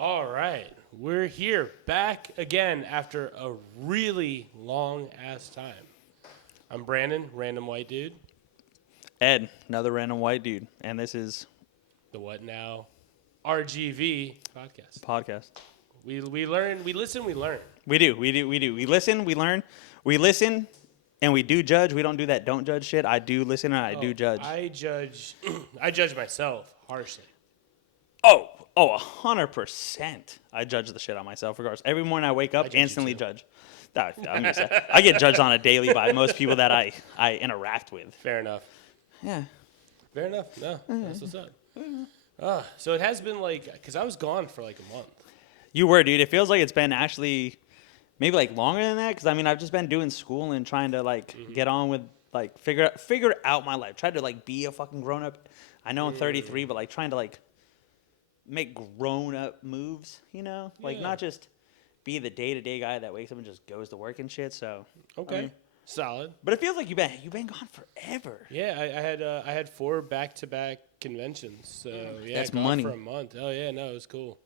All right, we're here back again after a really long ass time. I'm Brandon, random white dude. Ed, another random white dude, and this is The What Now RGV podcast. podcast. We learn, we listen, we learn. We do. We listen, we learn, we listen, and we do judge. We don't do that don't judge shit. I do listen and I do judge. I judge, I judge myself harshly. 100%. I judge the shit on myself regardless. Every morning I wake up, judge you instantly too. judge. I'm just saying, I get judged on a daily by most people that I interact with. Fair enough. Yeah. Fair enough. No, that's what's up. So it has been like, because I was gone for like a month. You were, dude. It feels like it's been actually maybe like longer than that because I mean I've just been doing school and trying to like get on with like figure out my life. Tried to like be a fucking grown up. I know I'm 33, but like trying to like make grown up moves, you know? Like not just be the day-to-day guy that wakes up and just goes to work and shit. So Okay. I mean, solid. but it feels like you've been gone forever. Yeah, I had 4 back-to-back conventions. So yeah, That's gone money. for a month. Oh yeah, no, it was cool.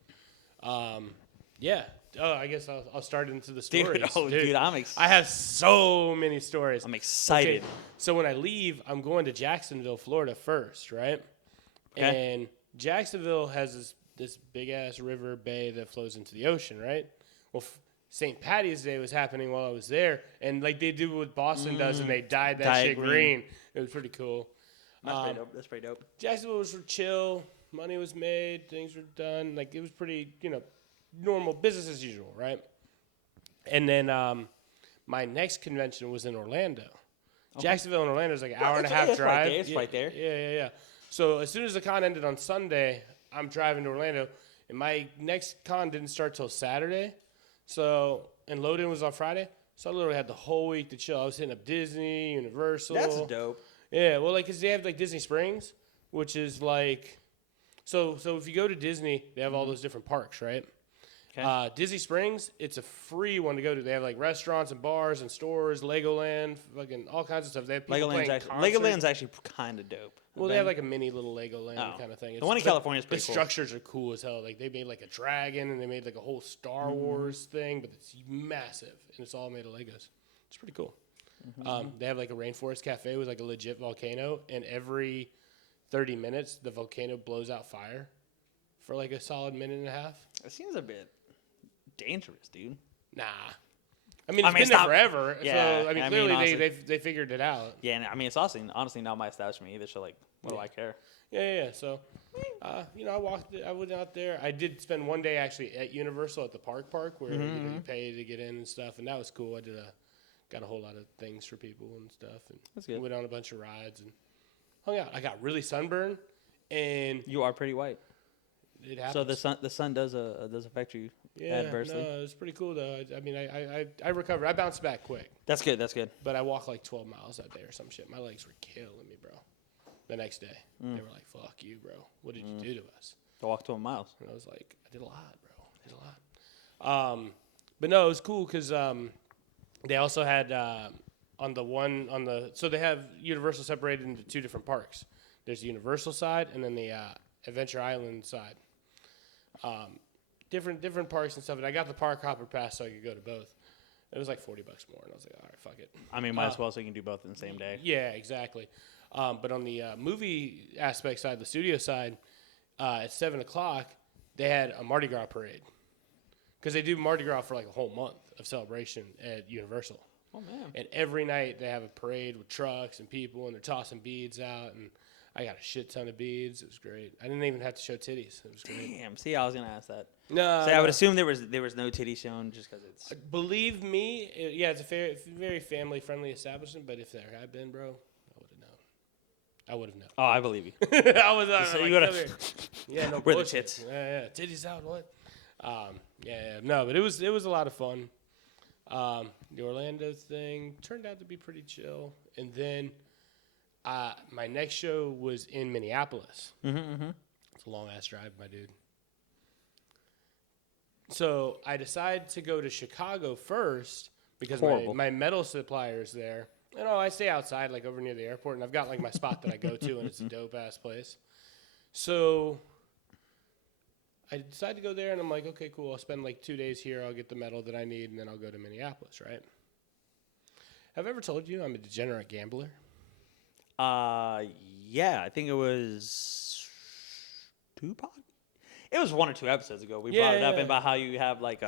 Yeah. Oh, I guess I'll start into the stories. Dude, I have so many stories. I'm excited. Okay, so when I leave, I'm going to Jacksonville, Florida first, right? Okay. And Jacksonville has this big ass river bay that flows into the ocean, right? Well, St. Patty's Day was happening while I was there, and like they do what Boston does, and they dyed that shit green. It was pretty cool. That's pretty dope. Jacksonville was chill. Money was made. Things were done. Like, it was pretty, normal business as usual, right? And then my next convention was in Orlando. Okay. Jacksonville and Orlando is like an hour and a half drive. It's right there. Yeah. So as soon as the con ended on Sunday, I'm driving to Orlando, and my next con didn't start till Saturday. So, and load-in was on Friday. So I literally had the whole week to chill. I was hitting up Disney, Universal. That's dope. Yeah, well, like, because they have, like, Disney Springs, which is, like, so if you go to Disney, they have all those different parks, right? Okay. Disney Springs, it's a free one to go to. They have, like, restaurants and bars and stores, Legoland, fucking all kinds of stuff. They have people playing concerts. Legoland's actually kind of dope. Well, they have, like, a mini little Legoland kind of thing. The one in California is pretty cool. The structures are cool as hell. Like, they made, like, a dragon, and they made, like, a whole Star Wars thing, but it's massive, and it's all made of Legos. It's pretty cool. They have like a rainforest cafe with like a legit volcano, and every 30 minutes the volcano blows out fire for like a solid minute and a half. It seems a bit dangerous, dude. Nah, I mean it's been there forever. Yeah, so I mean clearly they figured it out. Yeah, and I mean it's honestly not my establishment either. So like, what do I care? Yeah. So, I went out there. I did spend one day actually at Universal at the park where you pay to get in and stuff, and that was cool. Got a whole lot of things for people and stuff, and that's good. Went on a bunch of rides and hung out. I got really sunburned, and you are pretty white. It happens. So the sun does affect you adversely. No, it was pretty cool though. I mean, I recovered. I bounced back quick. That's good. But I walked like 12 miles that day or some shit. My legs were killing me, bro. The next day, they were like, "Fuck you, bro. What did you do to us?" I walked 12 miles. And I was like, "I did a lot, bro. I did a lot." But no, it was cool because they also had so they have Universal separated into 2 different parks. There's the Universal side and then the Adventure Island side. Different parks and stuff. And I got the park hopper pass so I could go to both. It was like $40 more, and I was like, all right, fuck it. I mean, might as well so you can do both in the same day. Yeah, exactly. But on the movie aspect side, the studio side, at 7 o'clock, they had a Mardi Gras parade. Because they do Mardi Gras for like a whole month of celebration at Universal. Oh, man. And every night they have a parade with trucks and people, and they're tossing beads out. And I got a shit ton of beads. It was great. I didn't even have to show titties. It was great. Damn. See, I was going to ask that. No. I would assume there was no titty shown just because it's... Believe me, it's a very family-friendly establishment, but if there had been, bro, I would have known. Oh, I believe you. I was So like, you would have... Yeah, no Where the bullshit. tits? Yeah, titties out, what? No, but it was a lot of fun. The Orlando thing turned out to be pretty chill, and then my next show was in Minneapolis. It's a long ass drive, my dude. So I decided to go to Chicago first because my metal supplier is there. And I stay outside, like over near the airport, and I've got like my spot that I go to, and it's a dope ass place. So I decided to go there, and I'm like, okay, cool. I'll spend like 2 days here. I'll get the medal that I need, and then I'll go to Minneapolis, right? Have I ever told you I'm a degenerate gambler? Yeah, I think it was Tupac. It was 1 or 2 episodes ago. We brought it up about how you have like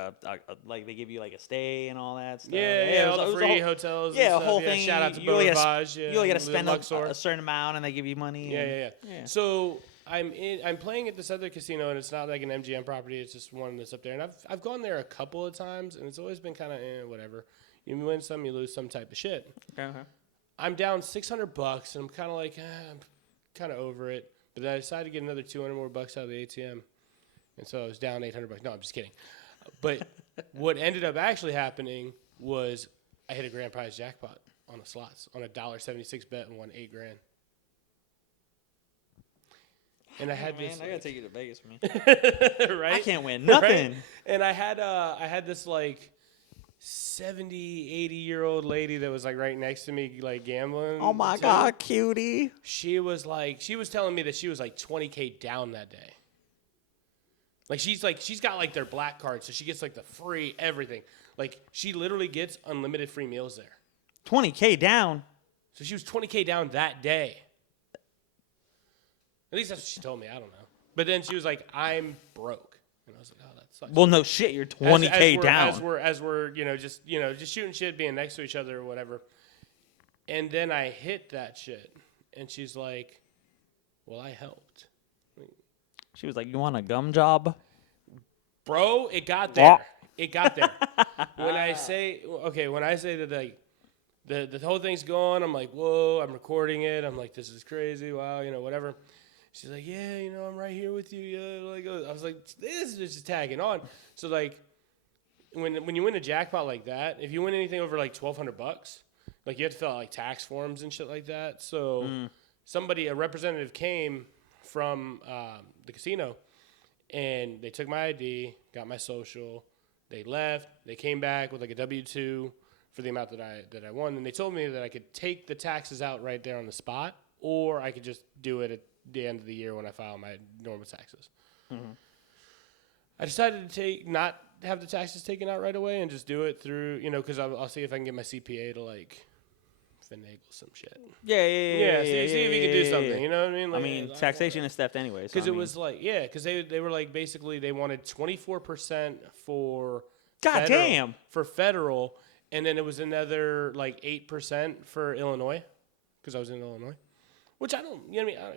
like they give you like a stay and all that stuff. Yeah, all the free hotels. Yeah, and a stuff. whole thing. Shout out to You only Ravage. you only got to spend a certain amount, and they give you money. Yeah. So I'm playing at this other casino, and it's not like an MGM property. It's just one that's up there, and I've gone there a couple of times, and it's always been kind of whatever. You win some, you lose some type of shit. Okay. I'm down $600, and I'm kind of like, I'm kind of over it. But then I decided to get another $200 more out of the ATM, and so I was down $800. No, I'm just kidding. But what ended up actually happening was I hit a grand prize jackpot on the slots on a $1.76 bet and won $8,000. And I had this. I gotta take you to Vegas, man. Right? I can't win nothing. Right? And I had this like 70, 80-year-old lady that was like right next to me, like gambling. Oh my God, cutie. She was telling me that she was like $20K down that day. Like she's got like their black card, so she gets like the free everything. Like she literally gets unlimited free meals there. 20K down. So she was 20K down that day. At least that's what she told me. I don't know. But then she was like, "I'm broke," and I was like, "Oh, that sucks." Well, no shit. You're 20K down. As we're just shooting shit, being next to each other or whatever. And then I hit that shit, and she's like, "Well, I helped." She was like, "You want a gum job?" Bro, it got there. It got there. When I say that like the whole thing's going, I'm like, whoa, I'm recording it. I'm like, this is crazy. Wow, whatever. She's like, yeah, I'm right here with you. Yeah, like I was like, this is just tagging on. So like, when you win a jackpot like that, if you win anything over like $1,200, like you have to fill out like tax forms and shit like that. So a representative came from the casino, and they took my ID, got my social. They left. They came back with like a W-2 for the amount that I won, and they told me that I could take the taxes out right there on the spot, or I could just do it at the end of the year when I file my normal taxes. Mm-hmm. I decided to not have the taxes taken out right away and just do it through, because I'll see if I can get my CPA to like finagle some shit. Yeah. See if you can do something. You know what I mean? Like, taxation is theft anyway. Because it was like, because they were like basically they wanted 24% for federal, and then it was another like 8% for Illinois, because I was in Illinois. Which I don't,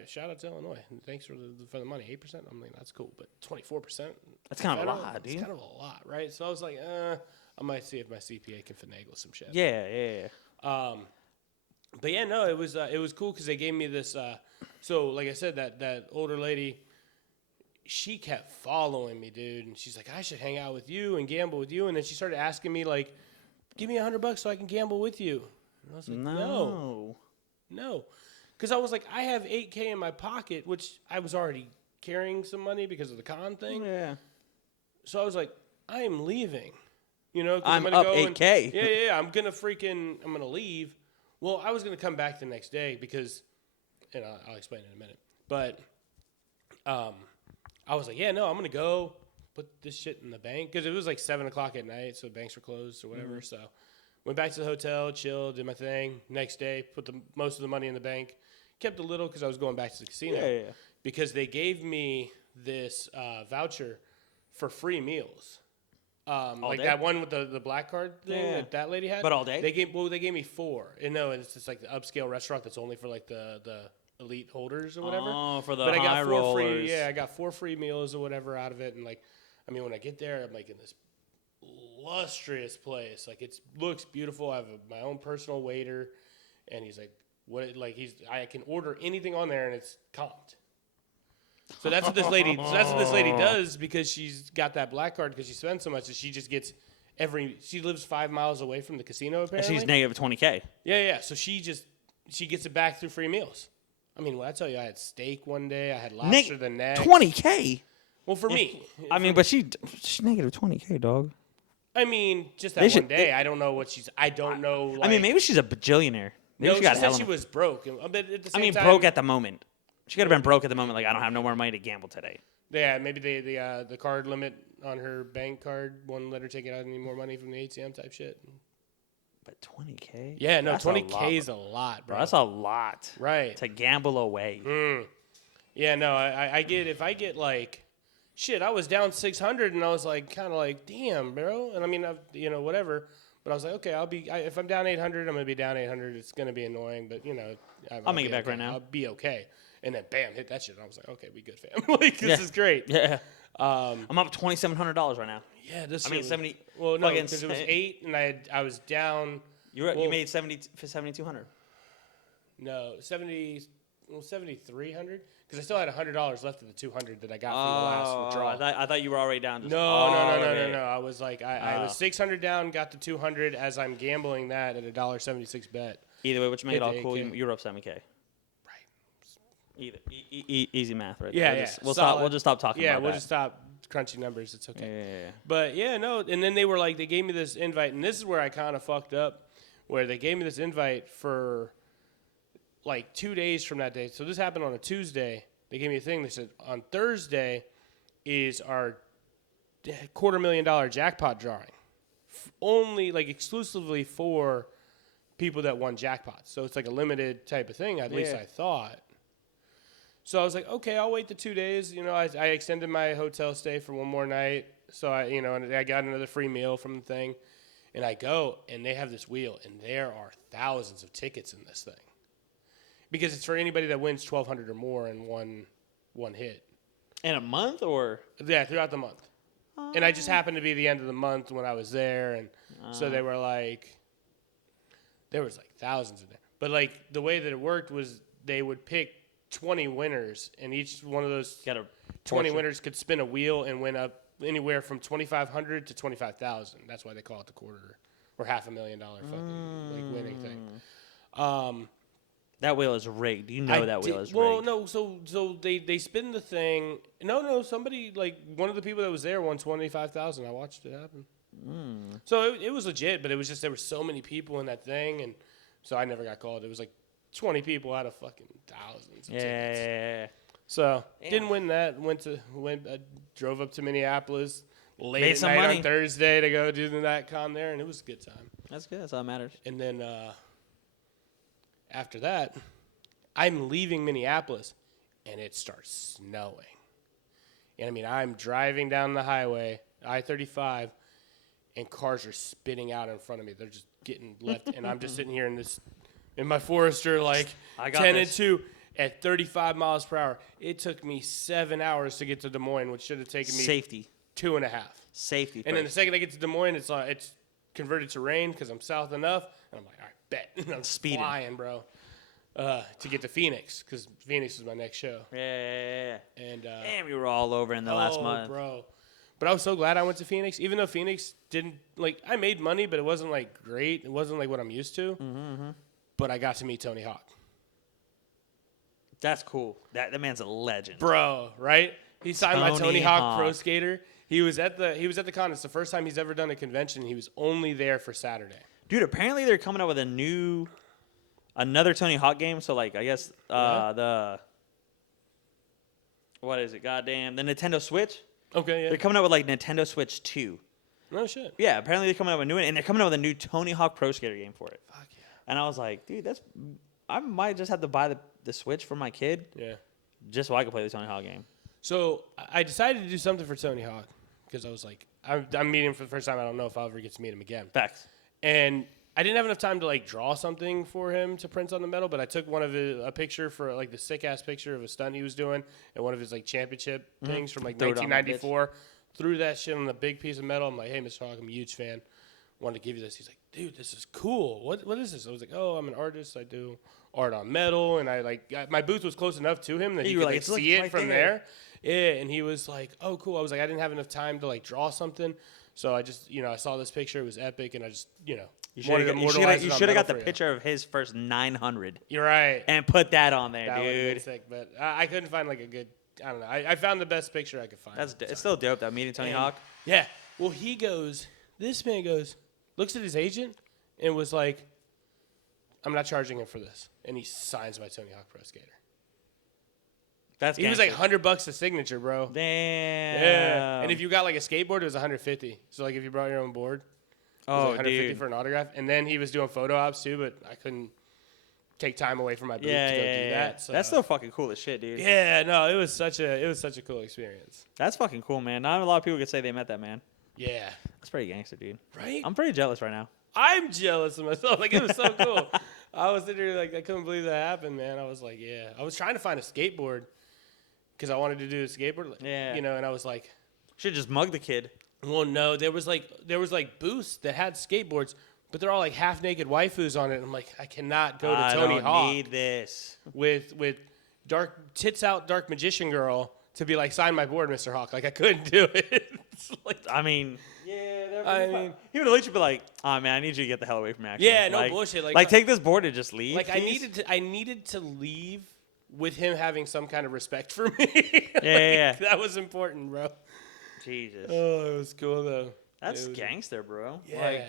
shout out to Illinois. Thanks for the money. 8%, I mean, that's cool. But 24%? That's kind of a lot, dude. It's kind of a lot, right? So I was like, I might see if my CPA can finagle some shit. Yeah. But yeah, no, it was cool because they gave me this. So like I said, that older lady, she kept following me, dude. And she's like, I should hang out with you and gamble with you. And then she started asking me, like, give me $100 so I can gamble with you. And I was like, no. Because I was like, I have $8K in my pocket, which I was already carrying some money because of the con thing. Yeah. So I was like, I am leaving. 'Cause I'm gonna up go 8K. Yeah. I'm going to leave. Well, I was going to come back the next day because, and I'll explain in a minute. But I was like, yeah, no, I'm going to go put this shit in the bank. Because it was like 7 o'clock at night, so banks were closed or whatever. Mm-hmm. So went back to the hotel, chilled, did my thing. Next day, put most of the money in the bank. Kept a little because I was going back to the casino. Yeah. Because they gave me this voucher for free meals. Like day? That one with the black card thing that lady had. But all day? They gave me 4. And no, it's just like the upscale restaurant that's only for like the elite holders or whatever. Oh, for the but high rollers. I got 4 free meals or whatever out of it. And like, I mean, when I get there, I'm like in this lustrous place. Like it looks beautiful. I have my own personal waiter, and he's like, I can order anything on there and it's comped. So that's what this lady does because she's got that black card because she spends so much that she just gets she lives 5 miles away from the casino apparently. And she's negative 20K. Yeah. So she gets it back through free meals. I mean, when I tell you I had steak one day, I had lobster the next. 20K? Well, for me. I mean, but she's negative 20K, dog. I mean, just that one day. I don't know I don't know. Like, I mean, maybe she's a bajillionaire. Maybe she said she was broke. But at the same time, broke at the moment. She could have been broke at the moment. Like, I don't have no more money to gamble today. Yeah, maybe the card limit on her bank card won't let her take out any more money from the ATM type shit. But $20K? Yeah, no, That's 20K is a lot, bro. That's a lot. Right. To gamble away. Yeah, no, I get, if I get like, shit, I was down 600 and I was like, kind of like, damn, bro. And I mean, whatever. But I was like, okay, if I'm down 800, I'm going to be down 800. It's going to be annoying, but I'll make it back right now. I'll be okay. And then bam, hit that shit. And I was like, okay, we good, fam. Like, this is great. Yeah. I'm up $2,700 right now. Yeah, I mean, 70. Well, no, because it was 8 and I was down. You made 7,200. No, 7,300. Because I still had $100 left of the 200 that I got from the last withdrawal. I thought you were already down. No. I was like, I was 600 down, got to 200 as I'm gambling that at a $1.76 bet. Either way, which made it all cool. 8K. You were up 7K. Right. Either easy math, right? Yeah, there. We'll stop. We'll just stop talking. Yeah, about we'll that. just stop crunching numbers. It's okay. Yeah. But yeah, no. And then they were like, they gave me this invite, and this is where I kind of fucked up, where they gave me this invite for like 2 days from that day. So this happened on a Tuesday. They gave me a thing. They said on Thursday is our $250,000 jackpot drawing, only like exclusively for people that won jackpots. So it's like a limited type of thing. At least I thought. So I was like, okay, I'll wait the 2 days. I extended my hotel stay for one more night. So and I got another free meal from the thing, and I go and they have this wheel, and there are thousands of tickets in this thing. Because it's for anybody that wins 1,200 or more in one hit. In a month or? Yeah, throughout the month. And I just happened to be the end of the month when I was there, and so they were like, there was like thousands in there. But like the way that it worked was they would pick 20 winners, and each one of those 20 winners could spin a wheel and win up anywhere from 2,500 to 25,000. That's why they call it the quarter or $500,000 fucking like winning thing. That wheel is rigged. You know that wheel is rigged. Well, no. So they spin the thing. No. Somebody like one of the people that was there won 25,000. I watched it happen. So it was legit, but it was just there were so many people in that thing, and so I never got called. It was like 20 people out of fucking thousands. Of tickets. Yeah. So didn't win that. Drove up to Minneapolis late at night money on Thursday to go do that con there, and it was a good time. That's good. That's all that matters. And then after that, I'm leaving Minneapolis, and it starts snowing. And I mean, I'm driving down the highway, I-35, and cars are spitting out in front of me. They're just getting left, and I'm just sitting here in my Forester, like 10 and 2 at 35 miles per hour. It took me 7 hours to get to Des Moines, which should have taken me 2.5. Safety. And then the second I get to Des Moines, it's converted to rain because I'm south enough, and I'm like, all right, bet. And I'm speeding, flying, bro, to get to Phoenix because Phoenix is my next show. Yeah. And damn, we were all over in the last month, bro. But I was so glad I went to Phoenix, even though Phoenix didn't I made money, but it wasn't like great. It wasn't like what I'm used to. But I got to meet Tony Hawk. That's cool. That man's a legend, bro. Right? He signed my Tony Hawk Pro Skater. He was at the con. It's the first time he's ever done a convention. He was only there for Saturday. Dude, apparently they're coming out with another Tony Hawk game. So like, I guess what is it? Goddamn, the Nintendo Switch. Okay, yeah. They're coming out with like Nintendo Switch 2. No shit. Yeah, apparently they're coming out with a new one, and they're coming out with a new Tony Hawk Pro Skater game for it. Fuck yeah. And I was like, dude, I might just have to buy the Switch for my kid. Yeah. Just so I could play the Tony Hawk game. So I decided to do something for Tony Hawk because I was like, I'm meeting him for the first time. I don't know if I'll ever get to meet him again. Facts. And I didn't have enough time to like draw something for him to print on the metal, but I took a picture for like the sick ass picture of a stunt he was doing and one of his like championship things from like 1994. Threw that shit on a big piece of metal. I'm like, hey, Mr. Hawk, I'm a huge fan. Wanted to give you this. He's like, dude, this is cool. What is this? I was like, oh, I'm an artist. I do art on metal, and my booth was close enough to him that he could like see it from there. Yeah, and he was like, oh, cool. I was like, I didn't have enough time to like draw something, so I just I saw this picture. It was epic, and I just you should have got the picture of his first 900. You're right. And put that on there, that dude. Sick, but I couldn't find like a good. I don't know. I found the best picture I could find. It's still dope that meeting Tony Hawk. Yeah. Well, this man looks at his agent and was like, I'm not charging him for this. And he signs my Tony Hawk Pro Skater. That's he was like $100 a signature, bro. Damn. Yeah. And if you got like a skateboard, it was 150. So like if you brought your own board, it was like 150 for an autograph. And then he was doing photo ops too, but I couldn't take time away from my booth to go do that. So. That's so fucking cool as shit, dude. Yeah, no, it was such a cool experience. That's fucking cool, man. Not a lot of people could say they met that man. Yeah. That's pretty gangster, dude. Right? I'm pretty jealous right now. I'm jealous of myself. Like, it was so cool. I was sitting there like, I couldn't believe that happened, man. I was like, yeah. I was trying to find a skateboard because I wanted to do a skateboard. Yeah. You know, and I was like, should just mug the kid. well, no, there was like booths that had skateboards, but they're all like half naked waifus on it. I'm like, I cannot go to Tony Hawk. I need this. With dark tits out, dark magician girl to be like, sign my board, Mr. Hawk. Like, I couldn't do it. It's like, I mean, yeah. I mean, he would at least be like, "Oh man, I need you to get the hell away from me." Actually. yeah, no like, bullshit. Like, take this board and just leave. Like, please. I needed to leave with him having some kind of respect for me. Yeah. That was important, bro. Jesus. Oh, it was cool though. That's gangster, bro. Yeah. Like,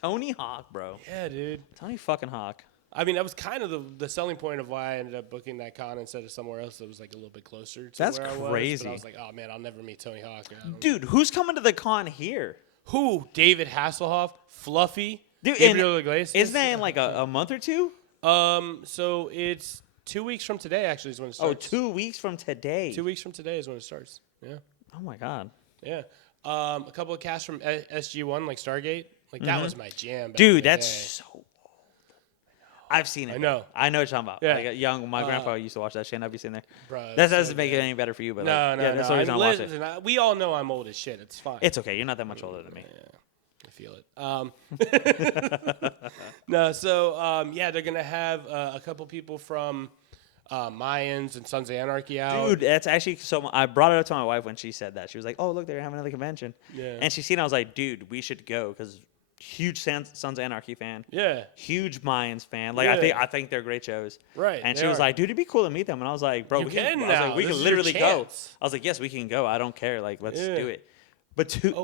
Tony Hawk, bro. Yeah, dude. Tony fucking Hawk. I mean, that was kind of the selling point of why I ended up booking that con instead of somewhere else that was like a little bit closer to That's where I was. crazy. But I was like, oh man, I'll never meet Tony Hawk. Dude, who's coming to the con here? Who? David Hasselhoff, Fluffy, Dude, Gabriel Iglesias. Isn't that in like a month or two? So it's 2 weeks from today. Actually, is when it Oh, starts. 2 weeks from today. 2 weeks from today is when it starts. Yeah. Oh my god. Yeah. A couple of casts from SG1, like Stargate. Like, that was my jam. Back in Dude, the that's day. so old. I've seen it. I know. I know what you're talking about. Yeah. Like a young, my grandpa used to watch that shit, and I'd be sitting there. Bro, That so doesn't make it good. any better for you, but No, like, no, yeah, that's no. the reason I watch it. Listen, we all know I'm old as shit. It's fine. It's okay. You're not that much older than me. Yeah, I feel it. No, so, yeah, they're going to have a couple people from Mayans and Sons of Anarchy out. Dude, that's actually so. I brought it up to my wife when she said that. She was like, "Oh, look, they're having another convention." Yeah. And she seen it. I was like, "Dude, we should go," because huge Sons of Anarchy fan. Yeah. Huge Mayans fan. Like Yeah. I think they're great shows. Right, And they she was are. like, "Dude, it'd be cool to meet them." And I was like, "Bro, You we can I was now. like, we This can is your literally go." chance. I was like, "Yes, we can go. I don't care. Like, let's do it." But dude,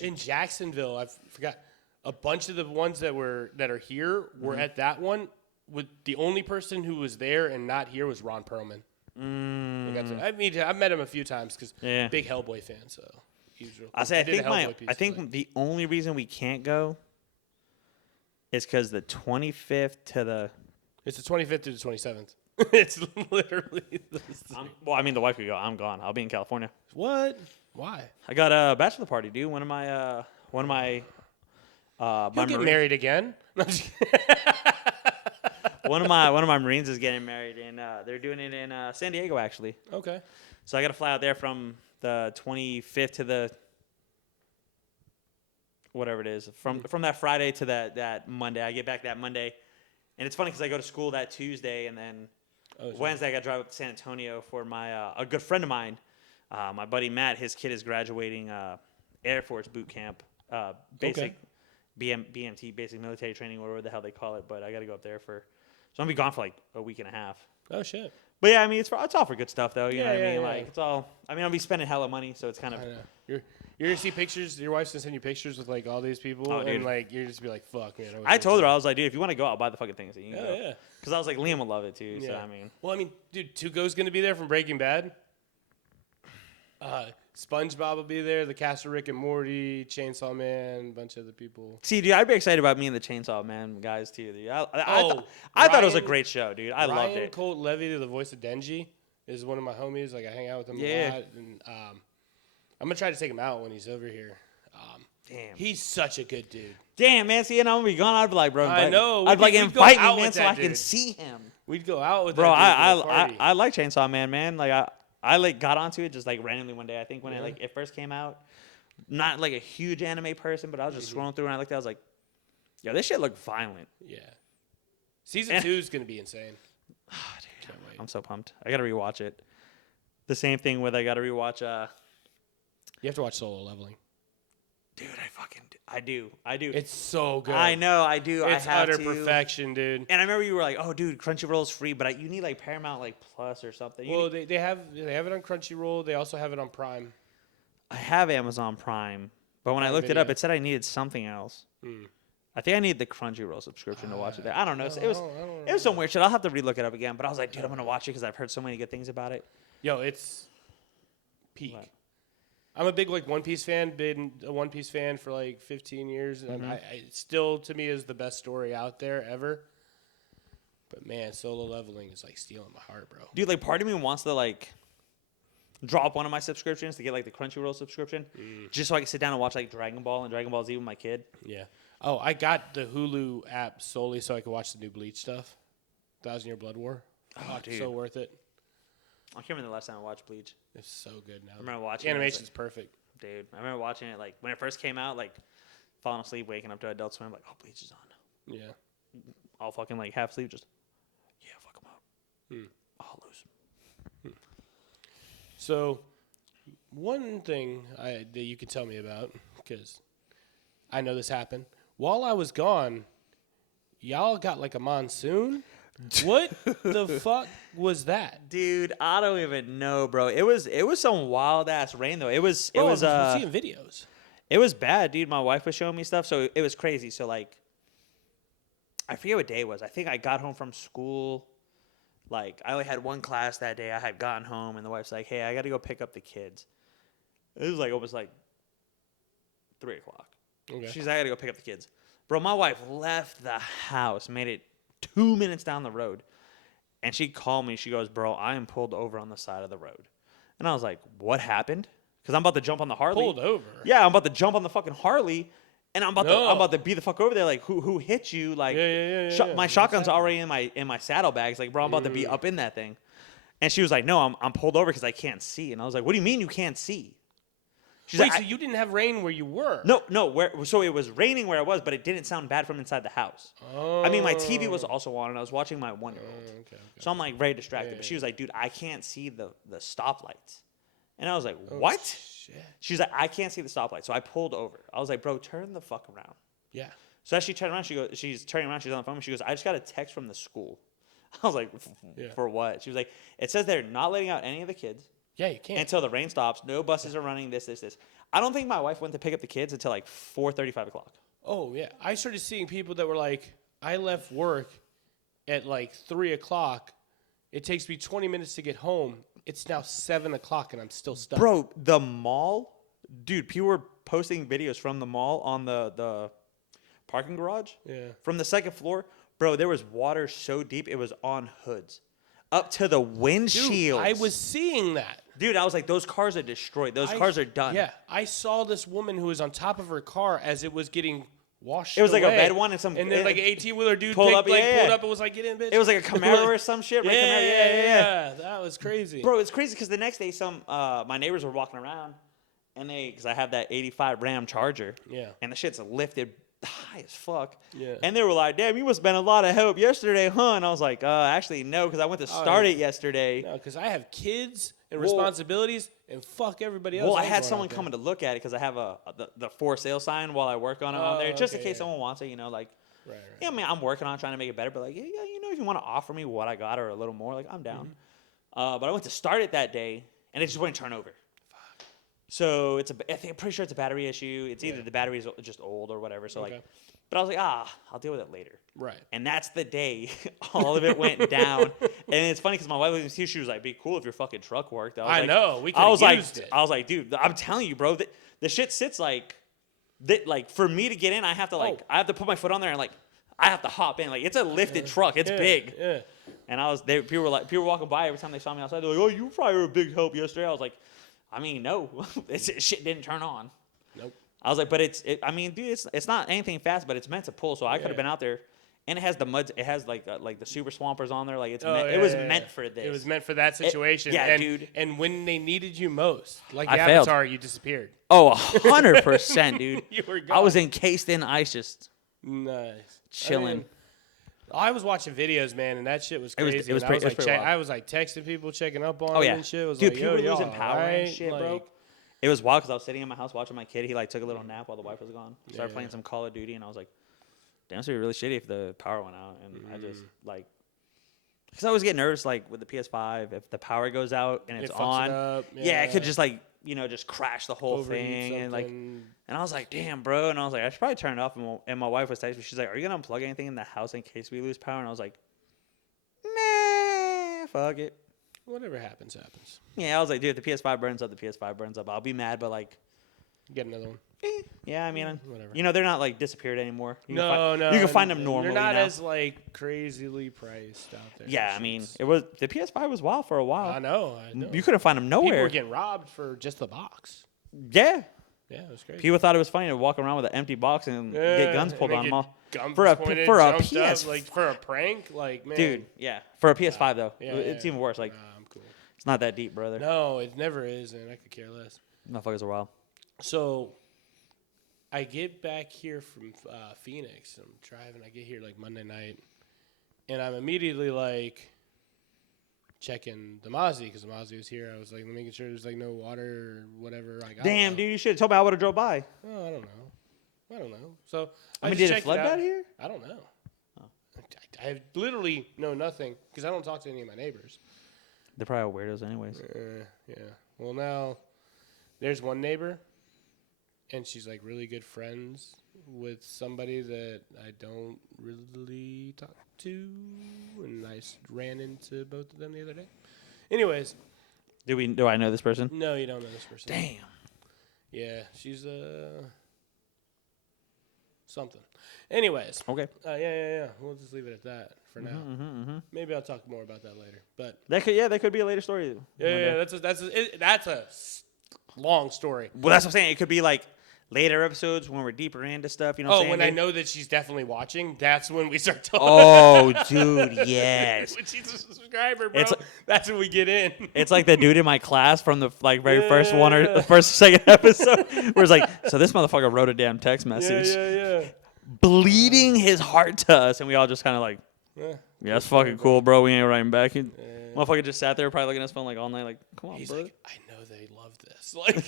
In Jacksonville, I forgot a bunch of the ones that are here were at that one. With the only person who was there and not here was Ron Perlman. I've met him a few times because Yeah. big Hellboy fan. So he's real. I say, He did a Hellboy piece, I think but- the only reason we can't go is because the 25th to the. it's the 25th to the 27th. It's literally Well, I mean, the wife could go. I'm gone. I'll be in California. what? Why? I got a bachelor party, dude. One of my You'll my get married again. No, I'm just one of my Marines is getting married, and they're doing it in San Diego actually. okay. So I got to fly out there from the 25th to the whatever it is from that Friday to that Monday. I get back that Monday, and it's funny because I go to school that Tuesday, and then Wednesday I got to drive up to San Antonio for my a good friend of mine, my buddy Matt. His kid is graduating Air Force boot camp, basic BMT, basic military training, whatever the hell they call it. But I got to go up there so I'm gonna be gone for like a week and a half. Oh shit. But yeah, I mean, it's all for good stuff, though. You know what I mean? Yeah. Like, it's all. I mean, I'll be spending hella money, so it's kind of. I know. You're gonna see pictures. Your wife's gonna send you pictures with like all these people, Oh, dude. and like you're just be like, "Fuck, man." I told her, I was like, dude, if you want to go, I'll buy the fucking things that you can Oh, go. yeah. Because I was like, Liam will love it too. So Yeah. I mean, Well, I mean, dude, Tuco's gonna be there from Breaking Bad. SpongeBob will be there. The cast of Rick and Morty, Chainsaw Man, a bunch of other people. see, dude, I'd be excited about me and the Chainsaw Man guys too. Dude. I thought it was a Ryan- great show, dude. I loved Ryan it. Colt Levy, the voice of Denji, is one of my homies. Like I hang out with him Yeah. a lot, and I'm gonna try to take him out when he's over here. Damn. He's such a good dude. Damn, man. See, and I'm gonna be gone. I'd be like, bro. I know. I'd be like, we'd go invite me, out man, with so that I can dude. see him. We'd go out with Bro, that dude for the party. I like Chainsaw Man. Like I like got onto it just like randomly one day. I think when it first came out, not like a huge anime person, but I was just scrolling through and I looked at it, I was like, yo, this shit looked violent. Yeah. Season 2 is gonna be insane. Oh, dude, Can't wait. I'm so pumped. I gotta rewatch it. The same thing with I gotta rewatch. You have to watch Solo Leveling. Dude, I do. It's so good. I know, I do. It's I have utter to. perfection, dude. And I remember you were like, "Oh, dude, Crunchyroll's free, but you need like Paramount like Plus or something." Well, they have it on Crunchyroll. They also have it on Prime. I have Amazon Prime, but when I looked it up, Video. it said I needed something else. I think I need the Crunchyroll subscription to watch it there. I don't know. It was some weird shit. I'll have to relook it up again. But I was like, dude, I'm gonna watch it because I've heard so many good things about it. Yo, it's peak. What? I'm a big like One Piece fan. Been a One Piece fan for like 15 years, and I it still to me is the best story out there ever. But man, Solo Leveling is like stealing my heart, bro. Dude, like part of me wants to like drop one of my subscriptions to get like the Crunchyroll subscription, just so I can sit down and watch like Dragon Ball and Dragon Ball Z with my kid. Yeah. Oh, I got the Hulu app solely so I could watch the new Bleach stuff. 1,000 Year Blood War. Oh, dude. So worth it. I can't remember the last time I watched Bleach. It's so good now. I remember watching the animation's perfect. Dude, I remember watching it like when it first came out, like falling asleep, waking up to Adult Swim, like, oh, Bleach is on. Yeah. All fucking like half asleep, just fuck them up. I'll lose. So, one thing that you can tell me about, because I know this happened. While I was gone, y'all got like a monsoon? What the fuck was that? Dude, I don't even know, bro. It was some wild ass rain though. I'm seeing videos. It was bad, dude. My wife was showing me stuff, so it was crazy. So like I forget what day it was. I think I got home from school. Like I only had one class that day. I had gotten home and the wife's like, "Hey, I got to go pick up the kids." It was like almost like 3:00. Okay. She's like, "I got to go pick up the kids." Bro, my wife left the house, made it 2 minutes down the road. And she called me. She goes, "Bro, I am pulled over on the side of the road." And I was like, "What happened?" Because I'm about to jump on the Harley. Pulled over? Yeah, I'm about to jump on the fucking Harley. And I'm about to be the fuck over there. Like, who hit you? Like, yeah. My shotgun's already in my saddlebags. Like, bro, I'm about to be up in that thing. And she was like, "No, I'm pulled over because I can't see." And I was like, "What do you mean you can't see?" She's Wait, like, so you didn't have rain where you were? No. So it was raining where I was, but it didn't sound bad from inside the house. Oh. I mean, my TV was also on, and I was watching my 1-year-old. Okay. So I'm like very distracted. Yeah, But she was like, "Dude, I can't see the stoplights." And I was like, Oh, "What?" Shit. She's like, "I can't see the stoplight." So I pulled over. I was like, "Bro, turn the fuck around." Yeah. So as she turned around, she's turning around, she's on the phone. She goes, "I just got a text from the school." I was like, "For what?" She was like, "It says they're not letting out any of the kids." Yeah, you can't. Until the rain stops. No buses are running, this. I don't think my wife went to pick up the kids until like 4:30, 5 o'clock. Oh, yeah. I started seeing people that were like, I left work at like 3 o'clock. It takes me 20 minutes to get home. It's now 7 o'clock and I'm still stuck. Bro, the mall, dude, people were posting videos from the mall on the parking garage. Yeah. From the second floor. Bro, there was water so deep it was on hoods. Up to the windshields. Dude, I was seeing that. Dude, I was like, those cars are destroyed. Those cars are done. Yeah. I saw this woman who was on top of her car as it was getting washed It was like a away. red one and then like an 18-wheeler dude pulled pulled up and was like, "Get in, bitch." It was like a Camaro or some shit. Right? Yeah. That was crazy. Bro, it's crazy because the next day my neighbors were walking around and because I have that 85 Ram Charger. Yeah. And the shit's lifted high as fuck. Yeah. And they were like, "Damn, you must have been a lot of help yesterday, huh?" And I was like, actually, no, because I went to start it yesterday. No, because I have kids and responsibilities and fuck everybody else. Well, I had someone coming to look at it because I have the for sale sign while I work on it on there, just in case someone wants it, like. Right. Yeah, I mean, I'm working on trying to make it better, but like, yeah, if you want to offer me what I got or a little more, like, I'm down. But I went to start it that day, and it just wouldn't turn over. Fuck. So I'm pretty sure it's a battery issue. It's either the battery is just old or whatever. So like, but I was like, I'll deal with it later. Right. And that's the day all of it went down. And it's funny because my wife was here. She was like, "Be cool if your fucking truck worked." I know. We could have used it. I was like, dude, I'm telling you, bro, the shit sits like that. Like for me to get in, I have to I have to put my foot on there and like I have to hop in. Like it's a lifted truck. It's big. Yeah. And people were walking by every time they saw me outside. They're like, "Oh, you probably were a big help yesterday." I was like, I mean, no, shit didn't turn on. Nope. I was like, but I mean, dude, it's not anything fast, but it's meant to pull. So I could have been out there, and it has the muds. It has like the super swampers on there. Like it was meant for this. It was meant for that situation. Dude. And when they needed you most, like the I failed. Avatar, you disappeared. Oh, 100%, dude. You were gone. I was encased in ice, just nice chilling. I was watching videos, man, and that shit was crazy. I was like texting people, checking up on them and shit. It was dude, like, people yo, were losing power and shit, like, bro. It was wild because I was sitting in my house watching my kid. He like took a little nap while the wife was gone. Started playing some Call of Duty, and I was like, "Damn, it's gonna be really shitty if the power went out." And I just like, because I always get nervous like with the PS5 if the power goes out and it's on. It could just like just crash the whole thing and like. And I was like, "Damn, bro!" And I was like, "I should probably turn it off." And my wife was texting me. She's like, "Are you gonna unplug anything in the house in case we lose power?" And I was like, "Nah, fuck it." whatever happens, happens. Yeah, I was like, dude, if the PS5 burns up, the PS5 burns up. I'll be mad, but like, Get another one. yeah, I mean, Whatever. You know, they're not like disappeared anymore. You No. you can find them normally. They're not now. as like crazily priced out there. Yeah, I mean, it was the PS5 was wild for a while. I know. You couldn't find them People nowhere. were getting robbed for just the box. Yeah. Yeah, it was crazy. People thought it was funny to walk around with an empty box and get guns pulled on them all. For a PS, like for a prank, like man, dude. Yeah, for a PS5 though, yeah, it's even worse. Like, I'm cool. it's not that deep, brother. No, it never is, and I could care less. Motherfuckers are wild. So, I get back here from Phoenix. I'm driving. I get here like Monday night, and I'm immediately like checking the Mozzie because the Mozzie was here. I was like making sure there's like no water or whatever. Like, Damn, dude, you should have told me. I would have drove by. Oh, I don't know. So I mean, just did it checked flood out. down here? I don't know. I literally know nothing because I don't talk to any of my neighbors. They're probably all weirdos, anyways. Yeah. Well, now there's one neighbor, and she's like really good friends with somebody that I don't really talk to, and I ran into both of them the other day. Anyways. Do I know this person? No, you don't know this person. Damn. Yeah, she's something. Anyways. Okay. Yeah. We'll just leave it at that for now. Maybe I'll talk more about that later. But that could be a later story. Yeah. That's a long story. Well, that's what I'm saying. It could be like later episodes when we're deeper into stuff. You know what I'm saying? When I know that she's definitely watching, that's when we start talking. Oh, dude, yes. When she's a subscriber, bro, that's when we get in. It's like the dude in my class from the very first one or the first or second episode where it's like, so this motherfucker wrote a damn text message. Yeah. Bleeding his heart to us, and we all just kind of like, yeah, that's fucking cool, bro. We ain't writing back. Motherfucker just sat there probably looking at his phone like all night, like, come on, He's bro. like, I know they love this. Like,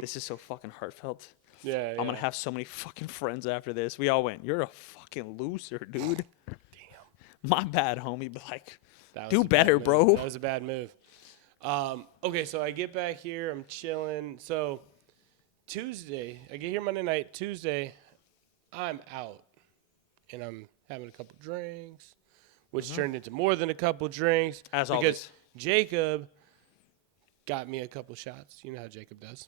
this is so fucking heartfelt. Yeah. I'm gonna have so many fucking friends after this. We all went, you're a fucking loser, dude. Damn. My bad, homie. But like, That was do a bad better, move. bro. That was a bad move. Okay, so I get back here. I'm chilling. So Tuesday, I get here Monday night. Tuesday, I'm out, and I'm having a couple drinks, which turned into more than a couple drinks. As because always. Jacob got me a couple shots. You know how Jacob does.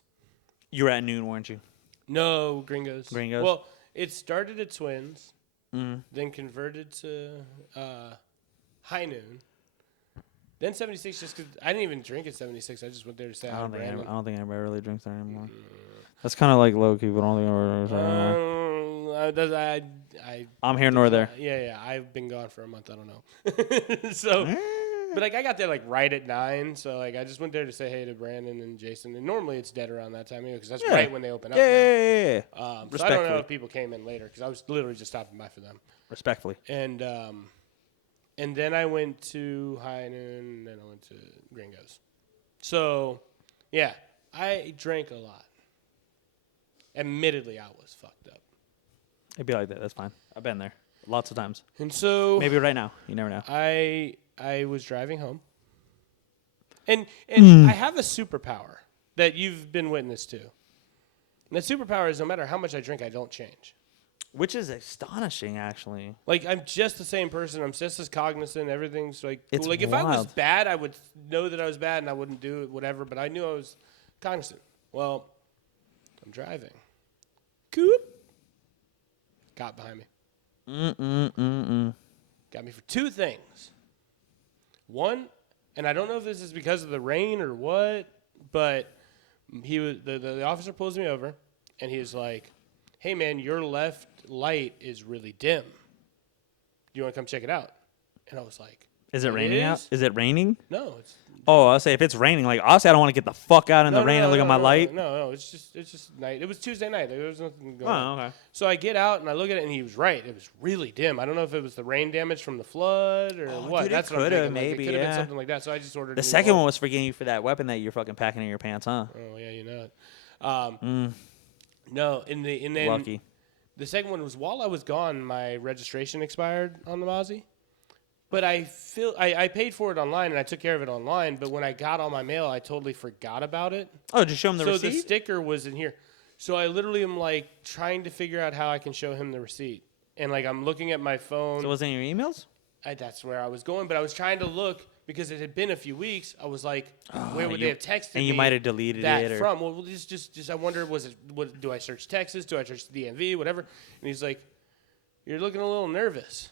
You were at noon, weren't you? No, Gringos. Gringos? Well, it started at Twins, then converted to High Noon, then 76 just because I didn't even drink at 76. I just went there to say I don't think anybody really drinks there anymore. Mm. That's kind of like low key, but I don't think I ever drinks there anymore. I'm here nor there. Yeah. I've been gone for a month. I don't know. So, but like I got there like right at 9. So like I just went there to say hey to Brandon and Jason. And normally it's dead around that time because that's right when they open up. Yeah. So I don't know if people came in later because I was literally just stopping by for them. Respectfully. And then I went to High Noon, and then I went to Gringos. So, yeah, I drank a lot. Admittedly, I was fucked up. It'd be like that. That's fine. I've been there lots of times. And so maybe right now. You never know. I was driving home. And I have a superpower that you've been witness to. And that superpower is no matter how much I drink, I don't change. Which is astonishing, actually. Like, I'm just the same person. I'm just as cognizant. Everything's, like, cool. It's Like, if I was wild. bad, I would know that I was bad and I wouldn't do it, whatever. But I knew I was cognizant. Well, I'm driving. Coop. Got behind me. Got me for two things. One, and I don't know if this is because of the rain or what, but he was the officer pulls me over, and he was like, hey, man, your left light is really dim. Do you want to come check it out? And I was like, is it raining out? Is it raining? No, it's. Oh, I'll say if it's raining, like honestly, I don't want to get the fuck out in the rain and look at my light. No, it's just night. It was Tuesday night. There was nothing going on. Okay. So I get out and I look at it, and he was right. It was really dim. I don't know if it was the rain damage from the flood or what. Dude, That's it what I'm could have, thinking. Like, maybe, it could have yeah. been something like that. So I just ordered. The second one was forgetting you for that weapon that you're fucking packing in your pants, huh? Oh yeah, you know it. No, and then Lucky. The second one was while I was gone, my registration expired on the Mozzie. But I paid for it online and I took care of it online. But when I got all my mail, I totally forgot about it. Oh, did you show him the receipt? So the sticker was in here. So I literally am like trying to figure out how I can show him the receipt. And like I'm looking at my phone. So was it in your emails? That's where I was going. But I was trying to look because it had been a few weeks. I was like, where would they have texted me? And you might have deleted that it. from? Well, just I wonder, what do I search Texas? Do I search the DMV? Whatever. And he's like, you're looking a little nervous.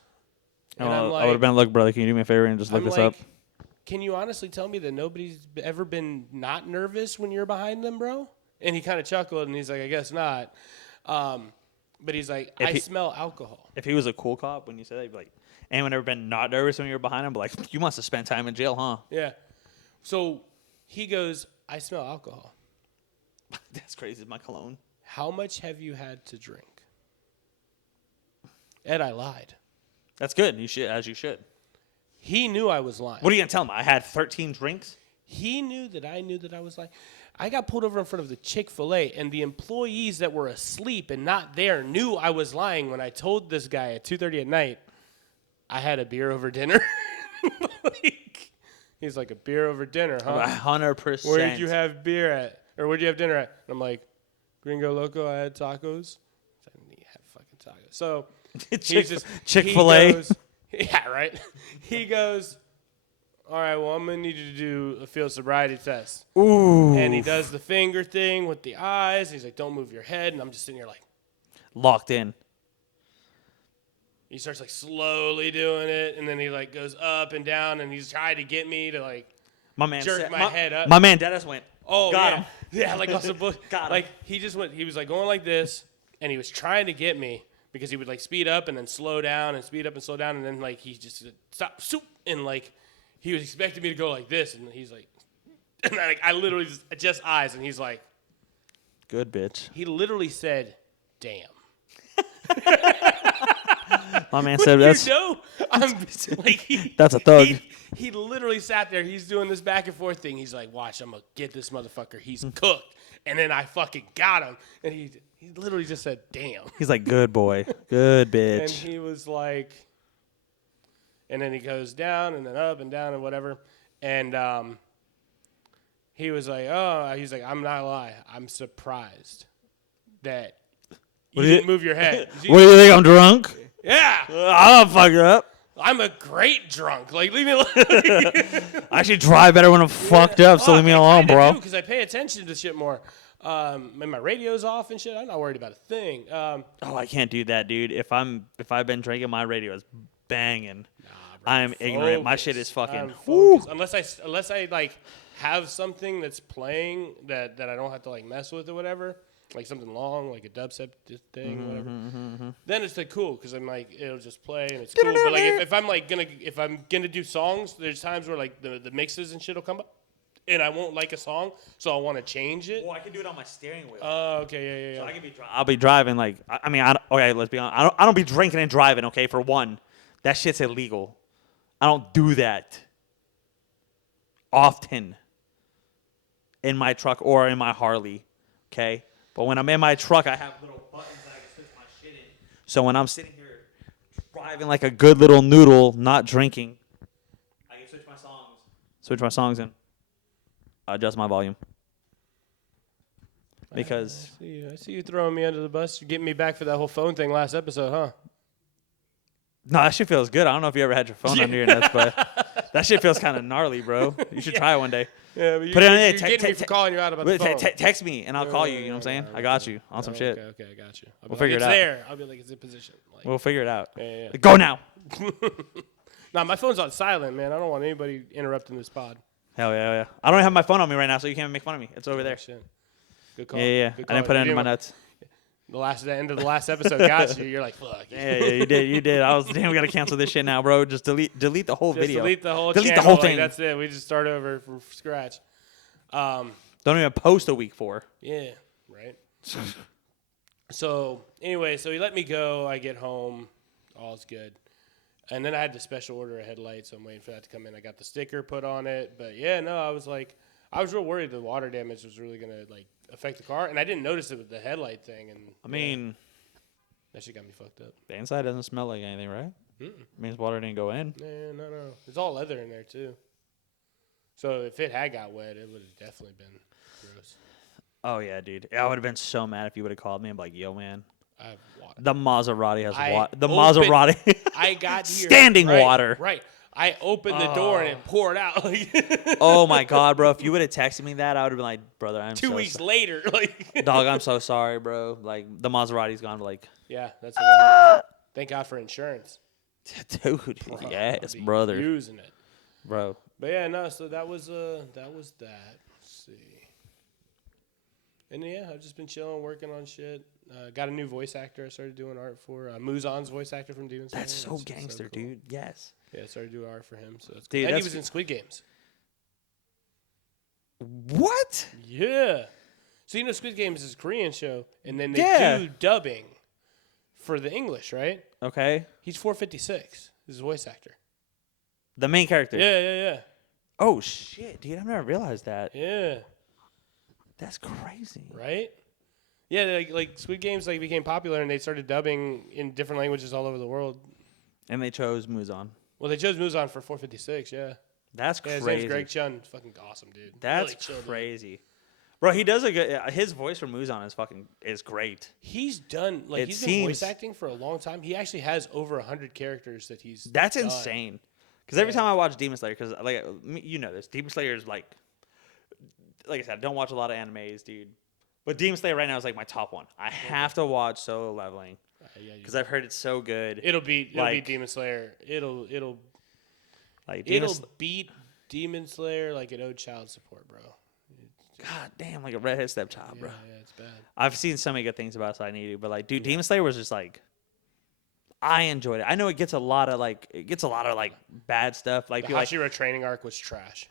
And I'm like, I would have been, look, brother, can you do me a favor and just look this up? Can you honestly tell me that nobody's ever been not nervous when you're behind them, bro? And he kind of chuckled, and he's like, I guess not. But he's like, I smell alcohol. If he was a cool cop, when you said that, he'd be like, anyone ever been not nervous when you were behind him? But like, you must have spent time in jail, huh? Yeah. So he goes, I smell alcohol. That's crazy, my cologne. How much have you had to drink? Ed, I lied. That's good. You should, as you should. He knew I was lying. What are you going to tell him? I had 13 drinks? He knew that I was lying. I got pulled over in front of the Chick-fil-A, and the employees that were asleep and not there knew I was lying when I told this guy at 2:30 at night, I had a beer over dinner. He's like, a beer over dinner, huh? 100%. Where did you have beer at? Or where did you have dinner at? And I'm like, Gringo Loco, I had tacos. I didn't have fucking tacos. So Chick-fil-A. Yeah, right? He goes, all right, well, I'm going to need you to do a field sobriety test. Ooh. And he does the finger thing with the eyes. He's like, don't move your head. And I'm just sitting here like. Locked in. He starts like slowly doing it. And then he like goes up and down. And he's trying to get me to like jerk my head up. My man Dennis went. Oh, got yeah. him. Yeah, like also got him. Like he just went. He was like going like this. And he was trying to get me. Because he would like speed up and then slow down and speed up and slow down. And then like he just stop. And like. He was expecting me to go like this, and he's like, and I literally just eyes, and he's like, good bitch. He literally said, damn. My man said that's. I'm like, that's a thug. He literally sat there. He's doing this back and forth thing. He's like, watch, I'm going to get this motherfucker. He's cooked. And then I fucking got him. And he literally just said, damn. He's like, good boy. Good bitch. And he was like. And then he goes down and then up and down and whatever. And he was like, he's like, I'm not lying. I'm surprised that you didn't move your head. What do you think? I'm drunk? Yeah. I'll fuck it up. I'm a great drunk. Like, leave me alone. I actually drive better when I'm fucked up, so leave me alone, bro. Because I pay attention to shit more. And my radio's off and shit. I'm not worried about a thing. I can't do that, dude. If I've been drinking, my radio is banging. Bro, I'm ignorant. My shit is fucking. Unless I like have something that's playing that I don't have to like mess with or whatever, like something long, like a dubstep thing, or whatever. Then it's like cool because I'm like it'll just play and it's cool. But like if I'm gonna do songs, there's times where like the mixes and shit will come up, and I won't like a song, so I'll want to change it. Well, I can do it on my steering wheel. Oh, okay, yeah. So I can be. I'll be driving like let's be honest. I don't be drinking and driving. Okay, for one, that shit's illegal. I don't do that often in my truck or in my Harley, okay? But when I'm in my truck, I have little buttons that I can switch my shit in. So when I'm sitting here driving like a good little noodle, not drinking, I can switch my songs in, adjust my volume. Because I see you throwing me under the bus. You're getting me back for that whole phone thing last episode, huh? No, that shit feels good. I don't know if you ever had your phone under your nuts, but that shit feels kind of gnarly, bro. You should try it one day. Yeah, but put it on you're getting me for calling you out about the phone. Text me, and I'll call you. You know what I'm saying? I got you on some shit. Okay, I got you. We'll figure it out. It's there. I'll be like, it's in position. Like, we'll figure it out. Yeah. Go now. Nah, my phone's on silent, man. I don't want anybody interrupting this pod. Hell yeah. I don't have my phone on me right now, so you can't make fun of me. It's over there. Shit. Good call. Yeah. Good I didn't put it in my nuts. The end of the last episode got you. You're like, fuck. Yeah, you did. I was, damn, we gotta cancel this shit now, bro. Just delete the whole video. Delete the whole delete channel, the whole thing. That's it. We just start over from scratch. Don't even post a week for. Yeah, right. So anyway, so he let me go. I get home, all's good, and then I had to special order a headlight, so I'm waiting for that to come in. I got the sticker put on it, but yeah, no, I was real worried the water damage was really gonna like affect the car, and I didn't notice it with the headlight thing. And I mean, that shit got me fucked up. The inside doesn't smell like anything, right? Mm-mm. Means water didn't go in. Yeah, no, it's all leather in there too. So if it had got wet, it would have definitely been gross. Oh yeah, dude. I would have been so mad if you would have called me and be like, "Yo, man, I have water. The Maserati has water. The Maserati, I got here standing right, water. Right. I opened the door and it poured out. Oh my god, bro! If you would have texted me that, I would have been like, brother, I'm 2 weeks later, dog, I'm so sorry, bro. Like the Maserati's gone. Like, yeah, that's right. Thank God for insurance, dude. bro, Yes, I'd be brother, using it, bro. But yeah, no. So that was that. Let's see. And yeah, I've just been chilling, working on shit. Got a new voice actor I started doing art for. Muzan's voice actor from Demon Slayer. That's so gangster, cool. dude. Yes. Yeah, I started doing art for him. So that's Dude, cool. And he that's was in Squid Games. What? Yeah. So you know Squid Games is a Korean show, and then they do dubbing for the English, right? Okay. He's 456. He's a voice actor. The main character. Yeah. Oh shit, dude! I've never realized that. Yeah. That's crazy. Right? Yeah, like Squid Games became popular, and they started dubbing in different languages all over the world. And they chose Muzan. Well, they chose Muzan for 456. Yeah. That's Yeah, crazy. his name's Greg Chun. Fucking awesome, dude. That's really chill, crazy. Dude. Bro, he does a good. His voice for Muzan is great. He's done he's been voice acting for a long time. He actually has over 100 characters that he's. That's done. insane. Because every time I watch Demon Slayer, because like you know this, Demon Slayer is like I said, I don't watch a lot of animes, dude. But Demon Slayer right now is like my top one. I have to watch Solo Leveling because I've heard it's so good. It'll beat Demon Slayer. It'll beat Demon Slayer like an owed child support, bro. God damn, like a redhead stepchild, bro. Yeah, it's bad. I've seen so many good things about it, so I need to. But like, dude, Demon Slayer was just like, I enjoyed it. I know it gets a lot of bad stuff. Like the Hashira training arc was trash.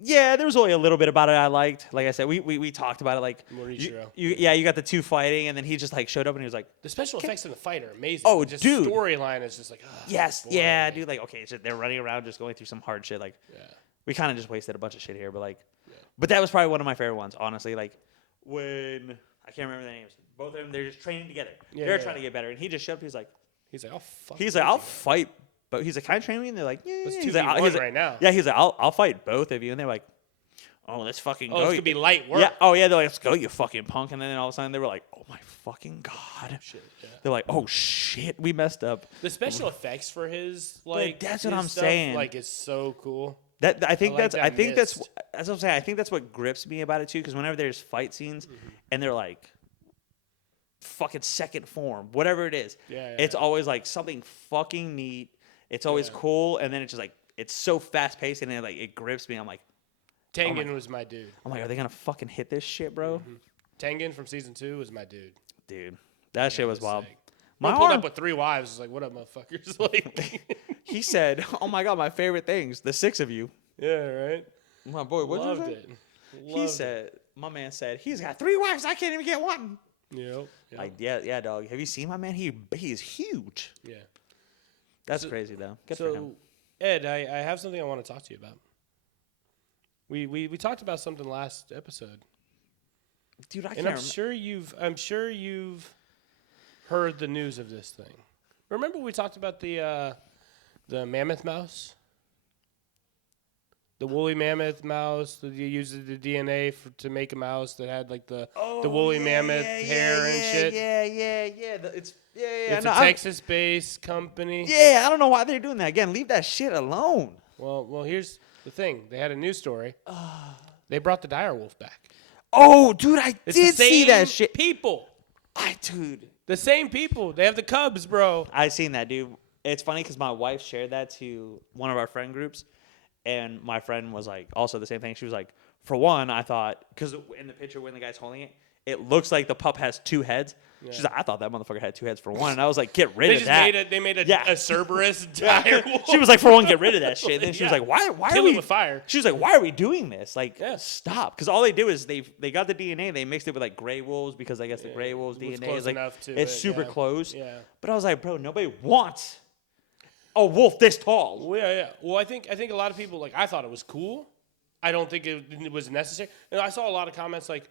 Yeah, there was only a little bit about it I liked. Like I said, we talked about it. Like, you got the two fighting, and then he just like showed up, and he was like, the special effects in the fight are amazing. Oh, just dude, storyline is just like, yes, yeah, dude. Like, okay, so they're running around just going through some hard shit. Like, we kind of just wasted a bunch of shit here, but like, but that was probably one of my favorite ones, honestly. Like, when I can't remember the names, both of them, they're just training together. They're trying to get better, and he just showed up. He's like, I'll fight. But he's like, can I train me? And they're like, yeah. He's like, right now. Yeah, he's like, I'll fight both of you. And they're like, oh, let's fucking go. Oh, this could be light work. Yeah. Oh, yeah. They're like, let's go, you fucking punk. And then all of a sudden they were like, oh my fucking God. Shit, yeah. They're like, oh shit, we messed up. The special effects for his that's what I'm stuff, saying. Like, it's so cool. I think that's what I'm saying. I think that's what grips me about it too. Because whenever there's fight scenes and they're like fucking second form, whatever it is, it's always like something fucking neat. It's always cool, and then it's just like it's so fast paced, and then like it grips me. I'm like, Tengen was my dude. I'm like, are they gonna fucking hit this shit, bro? Tengen from season 2 was my dude. Dude, that shit was wild. I pulled up with 3 wives. Was like, what up, motherfuckers? Like, he said, "Oh my God, my favorite things, the 6 of you." Yeah, right. My boy, what you say? He said, my man said, he's got 3 wives. I can't even get one. Yep. Like, yeah, dog. Have you seen my man? He is huge. Yeah. That's crazy though. Good for him. Ed, I have something I want to talk to you about. We talked about something last episode. Dude, I can't remember. I'm sure you've heard the news of this thing. Remember we talked about the mammoth mouse? The woolly mammoth mouse that you used the DNA to make a mouse that had like the woolly mammoth hair and shit. Yeah. It's a Texas-based company. Yeah, I don't know why they're doing that. Again, leave that shit alone. Well, here's the thing. They had a news story. They brought the dire wolf back. Oh, dude, I did see that shit. People. Dude. The same people. They have the cubs, bro. I seen that, dude. It's funny because my wife shared that to one of our friend groups. And my friend was like, also the same thing. She was like, for one, I thought, because in the picture when the guy's holding it, it looks like the pup has 2 heads. Yeah. She's like, I thought that motherfucker had 2 heads for one. And I was like, get rid of that. They made a Cerberus dire wolf. She was like, for one, get rid of that shit. Then she was like, why kill are we him with fire? She was like, why are we doing this? Like, stop. Because all they do is they got the DNA, they mixed it with like gray wolves because I guess the gray wolves DNA is like it's super close. Yeah. But I was like, bro, nobody wants a wolf this tall. Well, yeah. Well, I think a lot of people, like, I thought it was cool. I don't think it was necessary. And I saw a lot of comments like,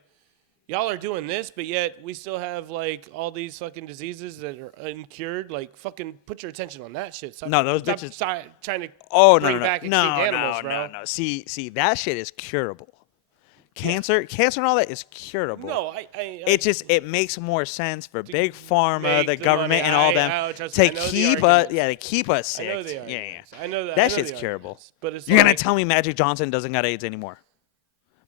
y'all are doing this, but yet we still have, like, all these fucking diseases that are uncured. Like, fucking put your attention on that shit. Stop, no, those bitches. Trying to bring back extinct animals, bro. No. See, that shit is curable. Cancer and all that is curable. No, It makes more sense for big pharma, make the the government, money. and all them trust me, I to know the keep us. arguments. Yeah, to keep us I know sick. the Yeah. arguments. I know that. That I know shit's the curable. arguments, but it's You're gonna like, tell me Magic Johnson doesn't got AIDS anymore?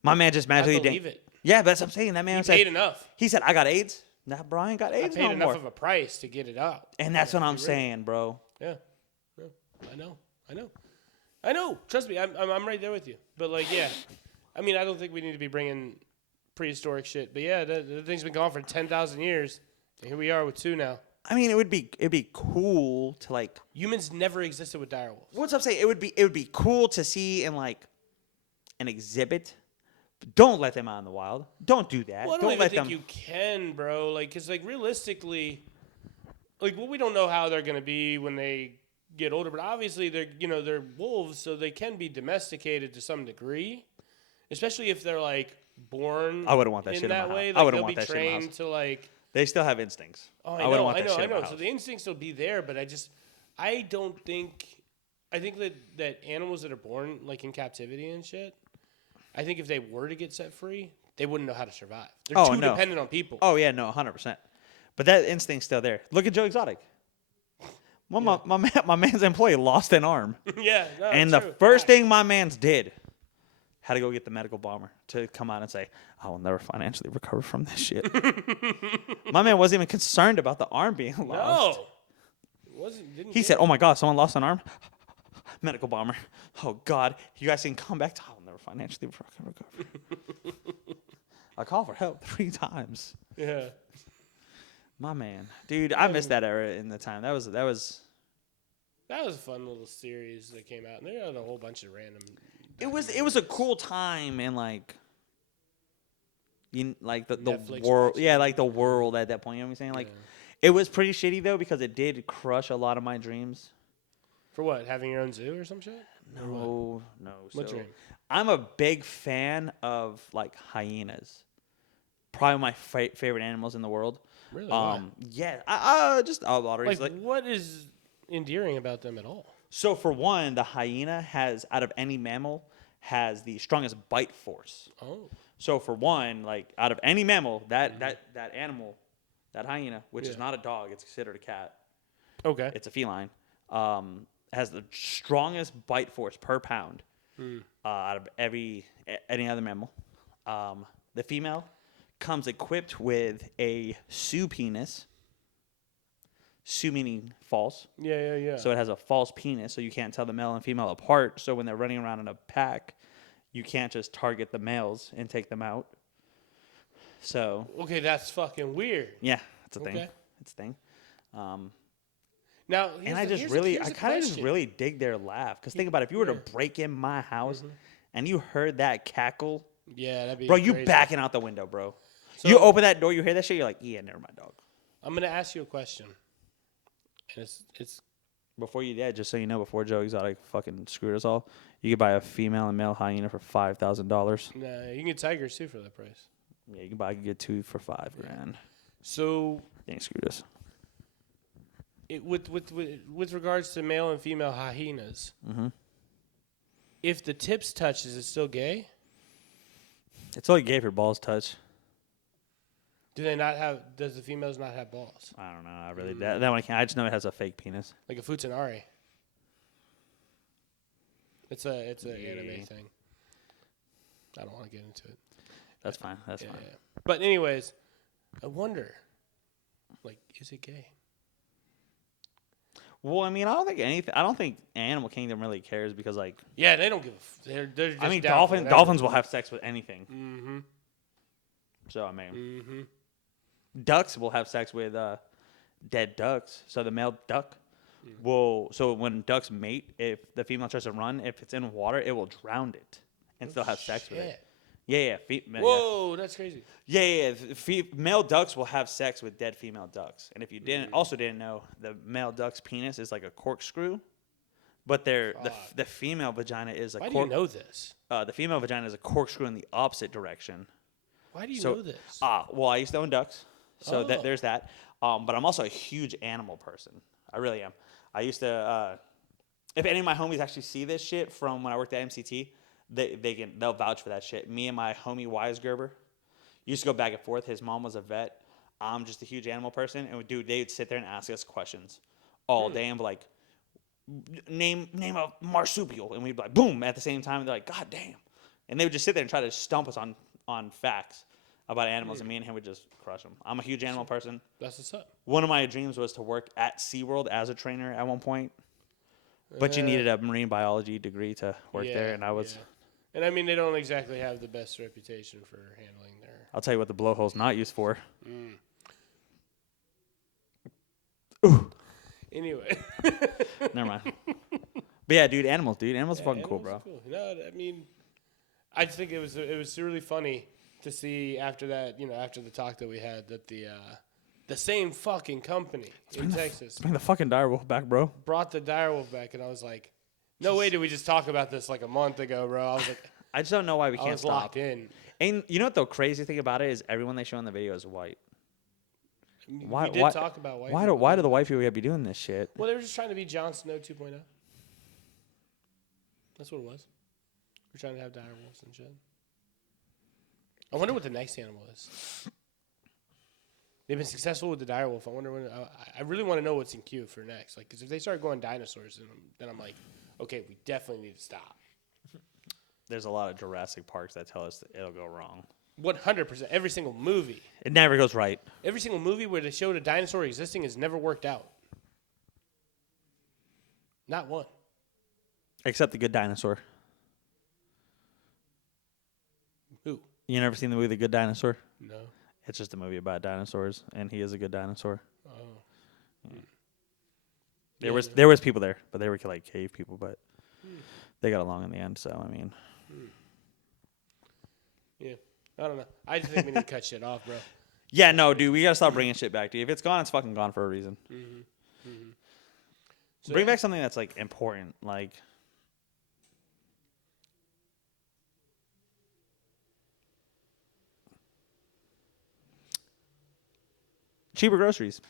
My man just magically I believe it. Yeah, that's what I'm saying. That man He said paid enough. He said, "I got AIDS." Nah, bro, I ain't got I AIDS paid no enough more. of a price to get it out. And that's what I'm Be real. saying, bro. Yeah. I know. Trust me, I'm right there with you. But like, yeah, I mean, I don't think we need to be bringing prehistoric shit. But yeah, the thing's been gone for 10,000 years, and here we are with 2 now. I mean, it'd be cool to like. Humans never existed with dire wolves. What's I'm saying? It would be cool to see in like an exhibit. But don't let them out in the wild. Don't do that. Well, I don't don't even let think them. you can, bro. Like, cause like realistically, like, well, we don't know how they're gonna be when they get older, but obviously they're wolves, so they can be domesticated to some degree, especially if they're like born. I wouldn't want that in shit in my that house. way. I Like, wouldn't they'll want be that shit in my trained house. to like. They still have instincts. Oh, I wouldn't want I that shit in my know. house. So the instincts will be there, but I think that animals that are born like in captivity and shit, I think if they were to get set free, they wouldn't know how to survive. They're too dependent on people. Oh yeah, no, 100%. But that instinct's still there. Look at Joe Exotic. My man's employee lost an arm, Yeah, no, and true. the first thing my man's did had to go get the medical bomber to come out and say, "I will never financially recover from this shit." My man wasn't even concerned about the arm being lost. No, it wasn't. He said, "Oh my God, someone lost an arm." Medical bomber. Oh God, you guys can come back. I'll never financially recover. I called for help 3 times. Yeah. My man, dude, I missed that era in the time. That was. That was a fun little series that came out, and they had a whole bunch of random. It was a cool time and like. Like the Netflix world, watching. yeah, like the world at that point. You know what I'm saying? Like, it was pretty shitty though because it did crush a lot of my dreams. For what? Having your own zoo or some shit? No. What So, dream? I'm a big fan of like hyenas. Probably my favorite animals in the world. Really? Why? Yeah, just a lot of Like, reasons. what is endearing about them at all? So for one, the hyena has, out of any mammal, has the strongest bite force. Oh. So for one, like out of any mammal, that animal, that hyena, which is not a dog, it's considered a cat. Okay. It's a feline. Has the strongest bite force per pound out of any other mammal. The female comes equipped with a Sioux penis. Sioux meaning false. Yeah. So it has a false penis, so you can't tell the male and female apart. So when they're running around in a pack, you can't just target the males and take them out. So Okay, that's fucking weird. yeah, it's a thing. Okay. It's a thing. Now, And I kind of just really dig their laugh. Because think about it, if you were to break in my house and you heard that cackle, Yeah, that'd be bro, you crazy. backing out the window, bro. So- You open that door, you hear that shit, you're like, yeah, never mind, dog. I'm gonna ask you a question, and it's Before you did, just so you know, before Joe Exotic fucking screwed us all, you could buy a female and male hyena for $5,000. nah, you can get tigers too for that price. Yeah, you can get 2 for $5,000. So They ain't screwed us. with regards to male and female hyenas, if the tips touch, is it still gay? It's only gay if your balls touch. Do they not have? Does the females not have balls? I don't know. I really that one I can't. I just know it has a fake penis. Like a futanari. It's an anime thing. I don't want to get into it. That's fine. That's fine. Yeah. But anyways, I wonder, like, is it gay? Well, I mean, I don't think Animal Kingdom really cares because, like, Yeah, they don't give they're just I mean, down for whatever. dolphins will have sex with anything. Mm-hmm. So I mean, Mm-hmm. ducks will have sex with dead ducks. So the male duck will. So when ducks mate, if the female tries to run, if it's in water, it will drown it and still have sex with it. Yeah. Whoa, that's crazy. Yeah. Male ducks will have sex with dead female ducks. And if you didn't know, the male duck's penis is like a corkscrew, but the female vagina is a Why do you know this? the female vagina is a corkscrew in the opposite direction. Why do you know this? Well, I used to own ducks, so there's that. But I'm also a huge animal person. I really am. I used to. If any of my homies actually see this shit from when I worked at MCT, they'll vouch for that shit. Me and my homie Weisgerber used to go back and forth. His mom was a vet. I'm just a huge animal person, and they would sit there and ask us questions all day and be like, name a marsupial, and we'd be like, boom, at the same time. They're like, God damn, and they would just sit there and try to stump us on facts about animals, and me and him would just crush them. I'm a huge animal person. That's what's up. One of my dreams was to work at SeaWorld as a trainer at one point, but you needed a marine biology degree to work there, and I was. Yeah. And I mean, they don't exactly have the best reputation for handling their. I'll tell you what the blowhole's not used for. Ooh. Anyway. Never mind. But yeah, dude, animals are fucking cool, bro. Cool. No, I mean, I just think it was really funny to see after that, after the talk that we had, that the same fucking company in Texas Bring the fucking direwolf back, bro. brought the direwolf back, and I was like, no way did we just talk about this like a month ago, bro. I was like, I just don't know why we I can't was stop. locked in. And you know what the crazy thing about it is? Everyone they show in the video is white. We did talk about white people. Why do the white people gotta be doing this shit? Well, they were just trying to be Jon Snow 2.0. That's what it was. We're trying to have direwolves and shit. I wonder what the next animal is. They've been successful with the direwolf. I wonder when. I really want to know what's in queue for next. Like, because if they start going dinosaurs, then I'm like, okay, we definitely need to stop. There's a lot of Jurassic Parks that tell us that it'll go wrong. 100%. Every single movie. It never goes right. Every single movie where they showed a dinosaur existing has never worked out. Not one. Except The Good Dinosaur. Who? You never seen the movie The Good Dinosaur? No. It's just a movie about dinosaurs, and he is a good dinosaur. Oh. Yeah. There was people there, but they were like cave people, but they got along in the end. So I mean, yeah, I don't know. I just think we need to cut shit off, bro. yeah, no, dude, we gotta stop bringing shit back, dude. If it's gone, it's fucking gone for a reason. So, Bring back something that's like important, like. Cheaper groceries.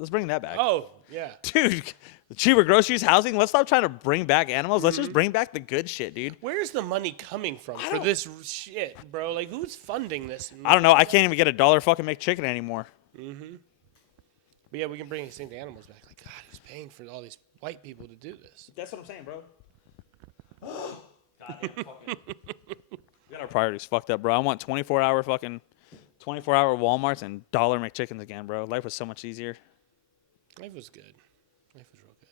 Let's bring that back. Oh, yeah. Dude, cheaper groceries, housing. Let's stop trying to bring back animals. Let's just bring back the good shit, dude. Where's the money coming from for this shit, bro? Like, who's funding this? I don't know. I can't even get $1 fucking McChicken anymore. But yeah, we can bring extinct animals back. Like, God, who's paying for all these white people to do this? That's what I'm saying, bro. God, fucking. We got our priorities fucked up, bro. I want 24-hour Walmarts and $1 McChickens again, bro. Life was so much easier. Life was good. Life was real good.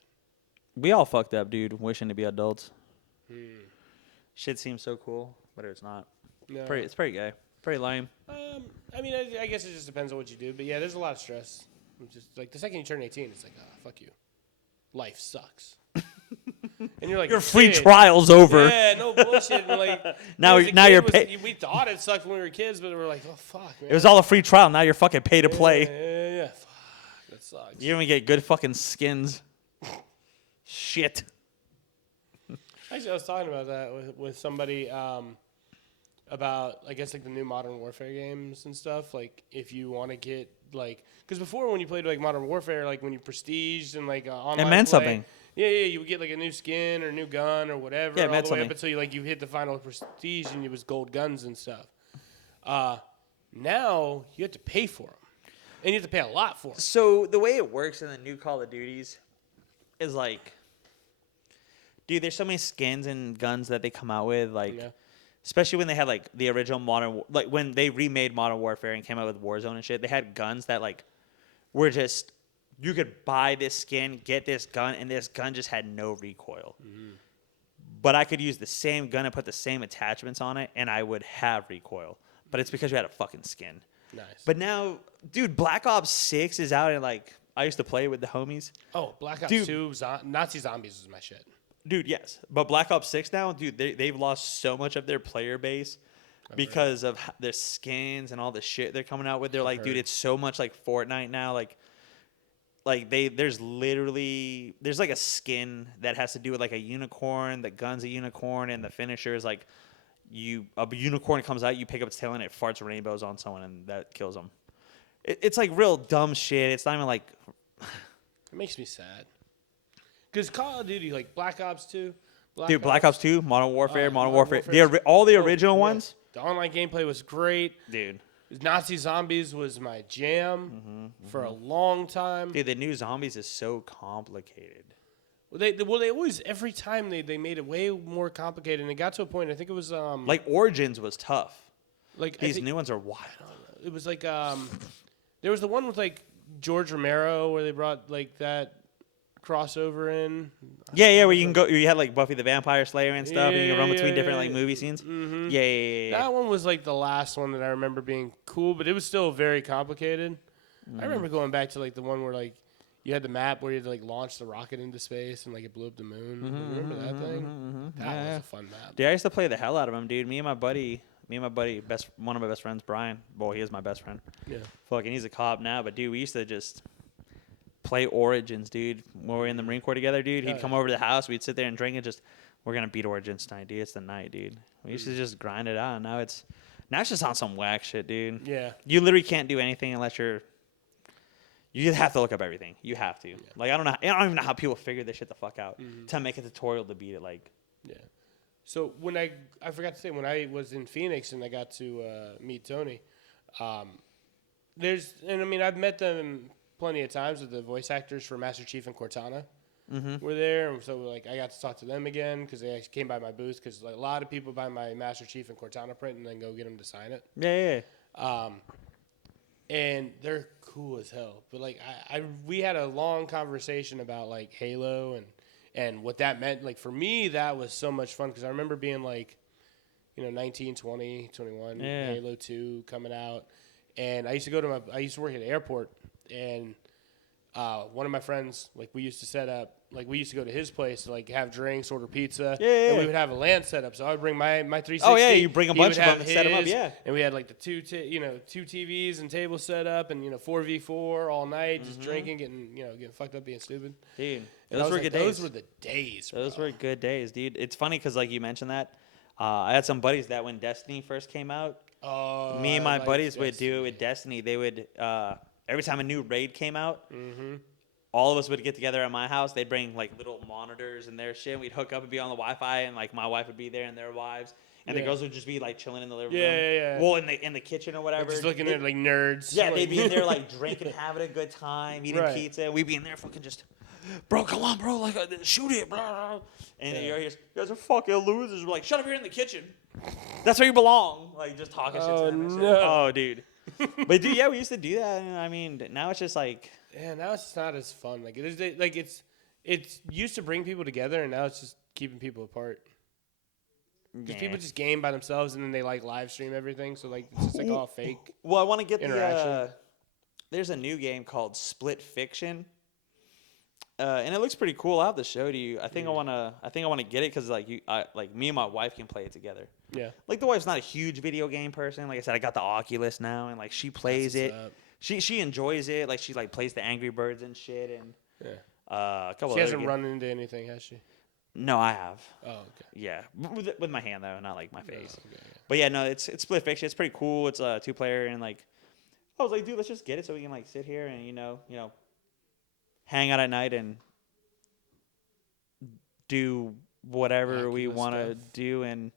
We all fucked up, dude, wishing to be adults. Shit seems so cool, but it's not. No. It's pretty gay. Pretty lame. I mean, I guess it just depends on what you do. But yeah, there's a lot of stress. It's just like the second you turn 18, it's like, fuck you. Life sucks. And you're like, your free trial's over. Yeah, no bullshit. And like now you're paid. We thought it sucked when we were kids, but we're like, oh fuck, man. It was all a free trial. Now you're fucking pay to play. Yeah. Fuck, that sucks. You even get good fucking skins. Shit. Actually, I was talking about that with somebody about, I guess, like the new Modern Warfare games and stuff. Like, if you want to get like, because before when you played like Modern Warfare, like when you prestiged and like online, it meant something. Yeah, you would get like a new skin or a new gun or whatever. Yeah, it all meant the way something. up until you hit the final prestige and it was gold guns and stuff. Now you have to pay for them, and you have to pay a lot for them. So the way it works in the new Call of Duties is like, dude, there's so many skins and guns that they come out with, like, especially when they had like the original like when they remade Modern Warfare and came out with Warzone and shit. They had guns that like were just. You could buy this skin, get this gun, and this gun just had no recoil. But I could use the same gun and put the same attachments on it, and I would have recoil. But it's because you had a fucking skin. Nice. But now, dude, Black Ops 6 is out, and like I used to play with the homies. Oh, Black Ops 2, Nazi Zombies was my shit. Dude, yes. But Black Ops 6 now, dude, they've lost so much of their player base because of their skins and all the shit they're coming out with. They're like, dude, it's so much like Fortnite now. There's like a skin that has to do with like a unicorn. The gun's a unicorn, and the finisher is like a unicorn comes out, you pick up its tail, and it farts rainbows on someone, and that kills them. It's like real dumb shit. It's not even like. It makes me sad. Because Call of Duty, like Black Ops 2, Dude, Black Ops 2, Modern Warfare, Modern Warfare. Warfare's- All the original yeah. ones. The online gameplay was great. Dude. Nazi Zombies was my jam for a long time. Dude, the new Zombies is so complicated. They always, every time they made it way more complicated, and it got to a point, I think it was Like Origins was tough. like These new ones are wild. it was like there was the one with like George Romero where they brought like that crossover in. Yeah, where you can go. You had like Buffy the Vampire Slayer and stuff, and you can run between different like yeah. movie scenes. Mm-hmm. Yeah. That one was like the last one that I remember being cool, but it was still very complicated. I remember going back to like the one where like you had the map where you had to like launch the rocket into space and like it blew up the moon. Remember that thing? That was a fun map. Dude, I used to play the hell out of them, dude. Me and my buddy, one of my best friends, Brian. Well, he is my best friend. Yeah. Fucking, he's a cop now, but dude, we used to just play Origins, dude. When we were in the Marine Corps together, dude, he'd come over to the house, we'd sit there and drink and just, we're gonna beat Origins tonight, dude. It's the night, dude. We used to just grind it out. And now it's just on some whack shit, dude. Yeah. You literally can't do anything unless you have to look up everything. You have to. Yeah. Like I don't even know how people figure this shit the fuck out to make a tutorial to beat it. Like, yeah. So when I forgot to say, when I was in Phoenix and I got to meet Tony, I've met them plenty of times with the voice actors for Master Chief and Cortana. Were there, and so like I got to talk to them again because they actually came by my booth because like, a lot of people buy my Master Chief and Cortana print and then go get them to sign it. Yeah. And they're cool as hell. But like we had a long conversation about like Halo and what that meant. Like for me, that was so much fun because I remember being like, 19, 20, 21, Halo 2 coming out, and I used to work at the airport, and one of my friends, like we used to go to his place to like have drinks, order pizza, and we would have a LAN set up. So I would bring my 360. Oh yeah, you bring a bunch of them and set them up. Yeah, and we had like the two TVs and tables set up, and 4v4 all night, just drinking, getting fucked up, being stupid. Dude, those were good days. Those were the days. Those were good days, dude. It's funny because like you mentioned that, I had some buddies that when Destiny first came out, me and my buddies would do it with Destiny. They would every time a new raid came out. All of us would get together at my house. They'd bring like little monitors and their shit. We'd hook up and be on the Wi-Fi, and like my wife would be there and their wives, and the girls would just be like chilling in the living room. Yeah. Well, in the kitchen or whatever. Just looking at like nerds. Yeah, they'd be in there like drinking, having a good time, eating pizza. We'd be in there fucking just, bro, come on, bro, like shoot it, bro. And you guys are fucking losers. We're like, shut up, you're in the kitchen. That's where you belong. Like just talking shit to them and shit. Oh, dude. But dude, yeah, we used to do that. And I mean, now it's just like. Yeah, now it's just not as fun. Like it is, like it's used to bring people together, and now it's just keeping people apart. Because people just game by themselves, and then they like live stream everything. So like it's just like all fake. Well, I want to get interaction. There's a new game called Split Fiction, and it looks pretty cool. I'll have to show to you. I think I wanna get it because like me and my wife can play it together. Yeah. Like the wife's not a huge video game person. Like I said, I got the Oculus now, and like she plays it. She enjoys it. Like she like plays the Angry Birds and shit, and a couple. She hasn't run into anything, has she? No, I have. Oh, okay. Yeah, with my hand though, not like my face. Oh, okay, yeah. But yeah, no, it's Split Fiction. It's pretty cool. It's a 2-player, and like I was like, dude, let's just get it so we can like sit here and hang out at night and do whatever we want to do and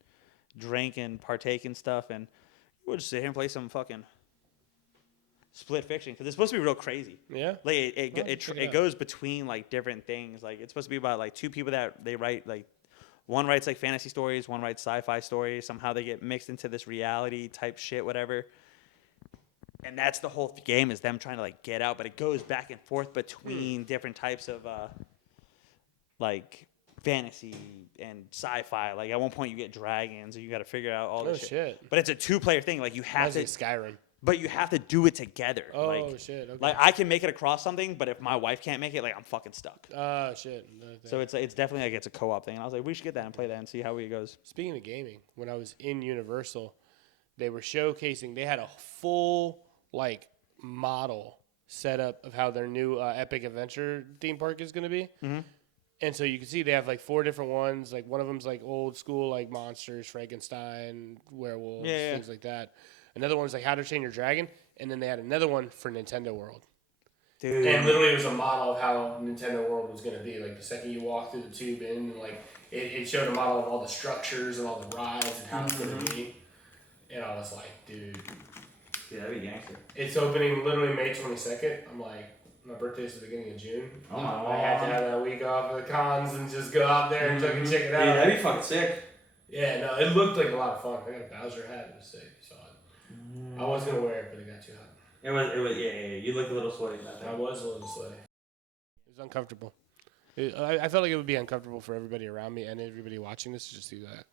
drink and partake in stuff, and we'll just sit here and play some fucking Split Fiction because it's supposed to be real crazy. Yeah, like it goes between like different things. Like it's supposed to be about like two people that they write like one writes like fantasy stories, one writes sci-fi stories. Somehow they get mixed into this reality type shit, whatever. And that's the whole game is them trying to like get out, but it goes back and forth between different types of like fantasy and sci-fi. Like at one point you get dragons, and you got to figure out all this shit. But it's a 2-player thing. Like you have to Skyrim. But you have to do it together. Oh, like, shit. Okay. Like, I can make it across something, but if my wife can't make it, like, I'm fucking stuck. Oh, shit. No, so it's definitely, like, it's a co-op thing. And I was like, we should get that and play that and see how it goes. Speaking of gaming, when I was in Universal, they were showcasing, they had a full, like, model setup of how their new Epic Adventure theme park is going to be. Mm-hmm. And so you can see they have, like, 4 different ones. Like, one of them's, like, old school, like, monsters, Frankenstein, werewolves, things like that. Another one was like How to Train Your Dragon, and then they had another one for Nintendo World. Dude. And literally it was a model of how Nintendo World was going to be. Like the second you walk through the tube in, and like it showed a model of all the structures and all the rides and how it's going to be. And I was like, dude. Yeah, that'd be gangster. It's opening literally May 22nd. I'm like, my birthday's the beginning of June. Oh my God. I had to have that week off of the cons and just go out there and fucking check it out. Yeah, that'd be fucking sick. Yeah, no, it looked like a lot of fun. I got a Bowser hat. It was sick. You saw it. I was going to wear it, but it got too hot. It was, yeah. You looked a little sweaty. I was a little sweaty. It was uncomfortable. I felt like it would be uncomfortable for everybody around me and everybody watching this to just see that.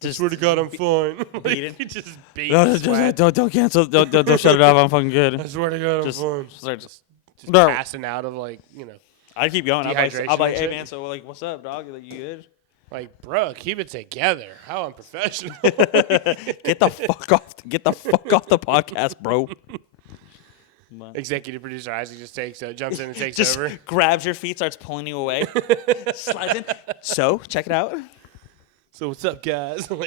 Just swear to God, I'm fine. Beating. Just beat. No, don't cancel. Don't shut it off. I'm fucking good. I swear to God, I'm fine. Just no. passing out of I'd keep going. I'd be Dehydration like, and hey shit. man, so like, what's up, dog? Like, you good? like, bro, keep it together. How unprofessional. Get the fuck off. Get the fuck off the podcast, bro. Executive producer Isaac just jumps in and takes Just over. grabs your feet, starts pulling you away, slides in. So, check it out. So what's up, guys? Oh,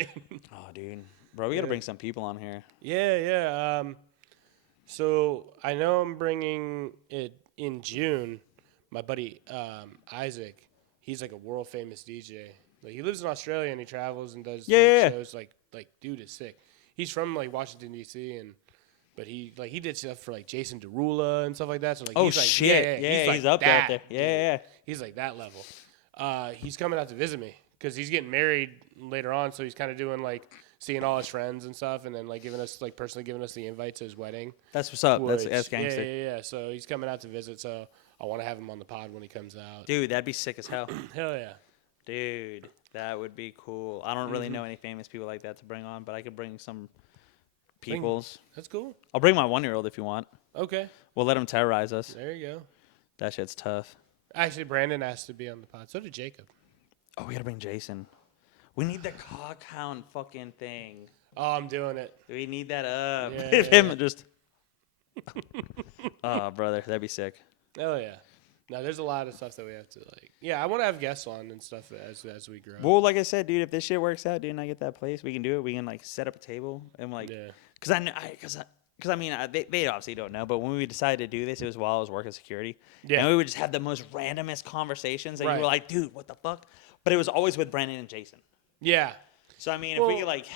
dude, bro, we gotta bring some people on here. Yeah. So I know I'm bringing it in June. My buddy Isaac, he's like a world famous DJ. Like he lives in Australia and he travels and does shows. Like dude is sick. He's from like Washington D.C. But he did stuff for like Jason Derulo and stuff like that. So like he's like, shit, yeah, he's up there. Yeah. He's like that level. He's coming out to visit me because he's getting married later on. So he's kind of doing like seeing all his friends and stuff, and then like personally giving us the invite to his wedding. That's what's up. That's gangster. Yeah. So he's coming out to visit. So I want to have him on the pod when he comes out. Dude, that'd be sick as hell. Hell yeah. Dude, that would be cool. I don't really know any famous people like that to bring on, but I could bring some peoples. That's cool. I'll bring my 1-year-old if you want. Okay. We'll let him terrorize us. There you go. That shit's tough. Actually, Brandon asked to be on the pod. So did Jacob. Oh, we gotta bring Jason. We need the cockhound fucking thing. Oh, I'm doing it. We need that up. Yeah, If yeah, him just. Oh, brother, that'd be sick. Oh yeah. No, there's a lot of stuff that we have to like. Yeah, I want to have guests on and stuff as we grow. Well, like I said, dude, if this shit works out, dude, and I get that place, we can do it. We can like set up a table and like, because I mean, they obviously don't know, but when we decided to do this, it was while I was working security. Yeah. And we would just have the most randomest conversations, and you were like, dude, what the fuck? But it was always with Brendan and Jason. Yeah. So I mean, if we could like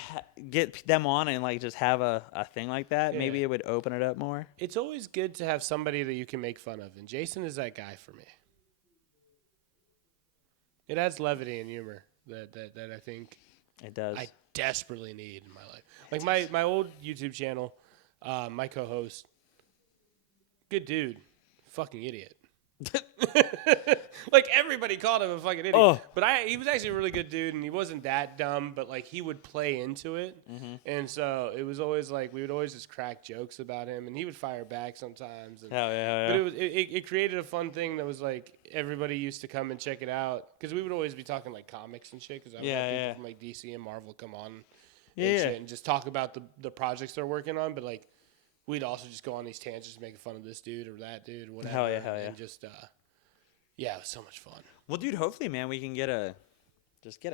get them on and like just have a thing like that, maybe it would open it up more. It's always good to have somebody that you can make fun of, and Jason is that guy for me. It adds levity and humor that I think it does. I desperately need in my life. Like my old YouTube channel, my co-host, good dude, fucking idiot. Like everybody called him a fucking idiot, but he was actually a really good dude, and he wasn't that dumb. But like he would play into it, and so it was always like we would always just crack jokes about him, and he would fire back sometimes. And, Hell yeah! But it created a fun thing that was like everybody used to come and check it out because we would always be talking like comics and shit. Because I would have people from like DC and Marvel come on, and shit, and just talk about the projects they're working on, but like. We'd also just go on these tangents making fun of this dude or that dude or whatever. Hell yeah. And just, it was so much fun. Well, dude, hopefully, man, we can get a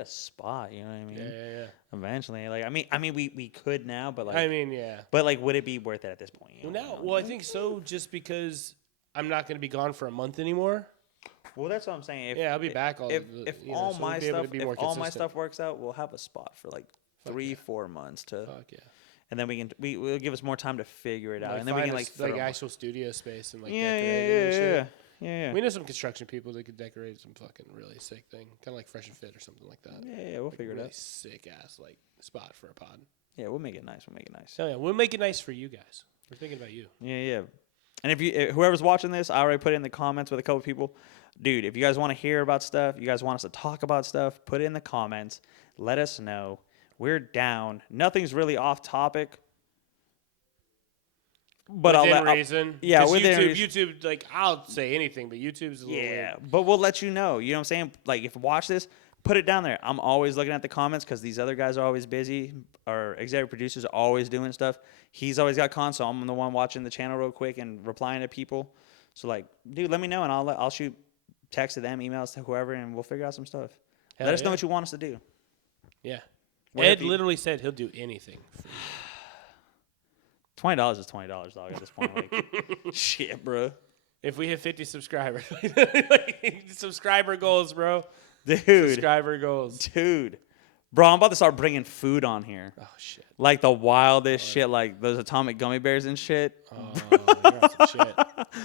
spot, you know what I mean? Yeah. Eventually. Like, I mean, we could now, but like. I mean, yeah. But like, would it be worth it at this point? You know? Well, I think so just because I'm not going to be gone for a month anymore. Well, that's what I'm saying. I'll be back if all my stuff works out, we'll have a spot for like 3-4 months to. Fuck yeah. And then we'll give us more time to figure it out, like and then we can like actual studio space and like decorate and shit. Yeah. We know some construction people that could decorate some fucking really sick thing, kind of like Fresh and Fit or something like that. Yeah, we'll figure it out. Sick ass like spot for a pod. Yeah, we'll make it nice. Oh yeah, we'll make it nice for you guys. We're thinking about you. Yeah. And if whoever's watching this, I already put it in the comments with a couple people. Dude, if you guys want to hear about stuff, you guys want us to talk about stuff, put it in the comments. Let us know. We're down. Nothing's really off topic. But within reason. Yeah, within YouTube, like, I'll say anything, but YouTube's a little weird. But we'll let you know. You know what I'm saying? Like, if you watch this, put it down there. I'm always looking at the comments because these other guys are always busy. Our executive producers are always doing stuff. He's always got cons, so I'm the one watching the channel real quick and replying to people. So, like, dude, let me know, and I'll shoot texts to them, emails to whoever, and we'll figure out some stuff. Let us know what you want us to do. Yeah. Ed literally said he'll do anything for you. $20 is $20, dog, at this point. Like, shit, bro. If we hit 50 subscribers, like, subscriber goals, bro. Dude. Subscriber goals. Dude. Bro, I'm about to start bringing food on here. Oh, shit. Like the wildest shit, like those atomic gummy bears and shit. Oh, you're on some shit.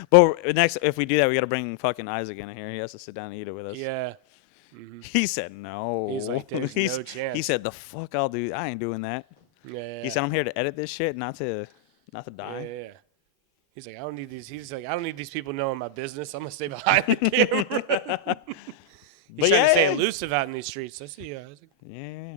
But next, if we do that, we got to bring fucking Isaac in here. He has to sit down and eat it with us. Yeah. He said no. He's like, there's no chance. He said, the fuck I'll do. I ain't doing that. Yeah. He said, I'm here to edit this shit, not to die. Yeah. He's like, I don't need these. He's like, I don't need these people knowing my business. I'm gonna stay behind the camera. He's trying to stay elusive out in these streets. I see you, Isaac. Yeah.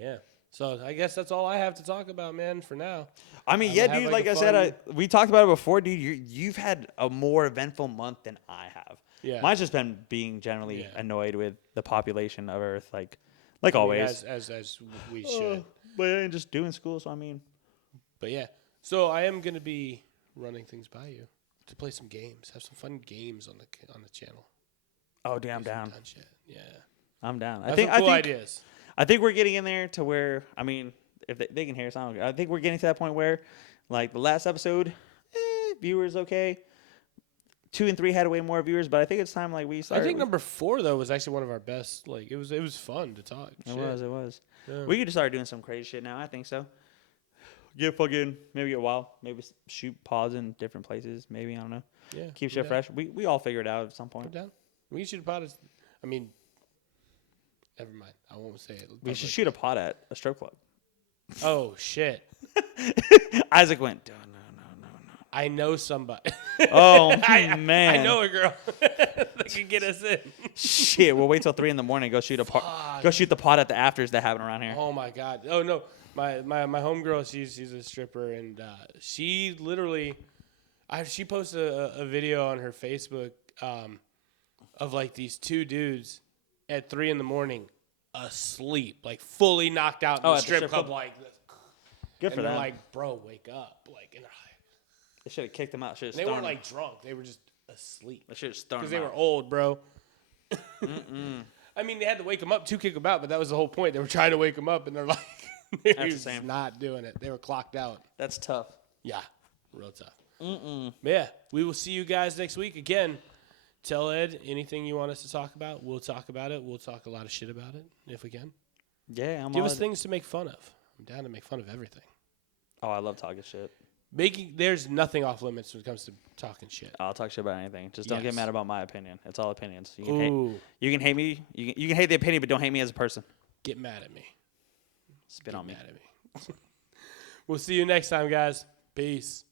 Yeah. So I guess that's all I have to talk about, man, for now. I mean, yeah, dude. Like I said, we talked about it before, dude. You've had a more eventful month than I have. Yeah. Mine's just been being generally annoyed with the population of Earth, like always. As we should. But yeah, and just doing school. So I mean. But yeah. So I am gonna be running things by you to play some games, have some fun games on the channel. Oh, dude, I'm down. Shit. Yeah. I'm down. I think cool ideas. I think we're getting in there to where, I mean, if they can hear us, I think we're getting to that point where, like, the last episode, viewers okay. 2 and 3 had way more viewers, but I think it's time, like, we started. I think number 4, though, was actually one of our best. Like, it was fun to talk. It was. Yeah. We could just start doing some crazy shit now. I think so. Maybe get a while. Maybe shoot pods in different places. Maybe, I don't know. Yeah. Keep shit fresh. We all figure it out at some point. I'm down. We can shoot a pod. I mean, never mind. I won't say it. We should shoot a pod at a strip club. Oh, shit. Isaac went, no. I know somebody. Oh, man. I know a girl that can get us in. Shit, we'll wait till 3 a.m. Go shoot go shoot the pod at the afters that happen around here. Oh, my God. Oh, no. My homegirl, she's a stripper, and she literally, she posted a video on her Facebook of, like, these 2 dudes at 3 a.m. asleep, like, fully knocked out in the strip club, like this. Good for them. And they're like, bro, wake up. Like, and they're like, they should have kicked them out. they weren't, like, drunk. They were just asleep. They should have stoned them because they were old, bro. I mean, they had to wake them up to kick them out, but that was the whole point. They were trying to wake them up, and they're like, they're just not doing it. They were clocked out. That's tough. Yeah, real tough. But yeah, we will see you guys next week. Again, tell Ed anything you want us to talk about. We'll talk about it. We'll talk a lot of shit about it if we can. Yeah, Give us things to make fun of. I'm down to make fun of everything. Oh, I love talking shit. There's nothing off limits when it comes to talking shit. I'll talk shit about anything. Just don't get mad about my opinion. It's all opinions. You can hate me. You can hate the opinion, but don't hate me as a person. Get mad at me. Spit on me. Mad at me. We'll see you next time, guys. Peace.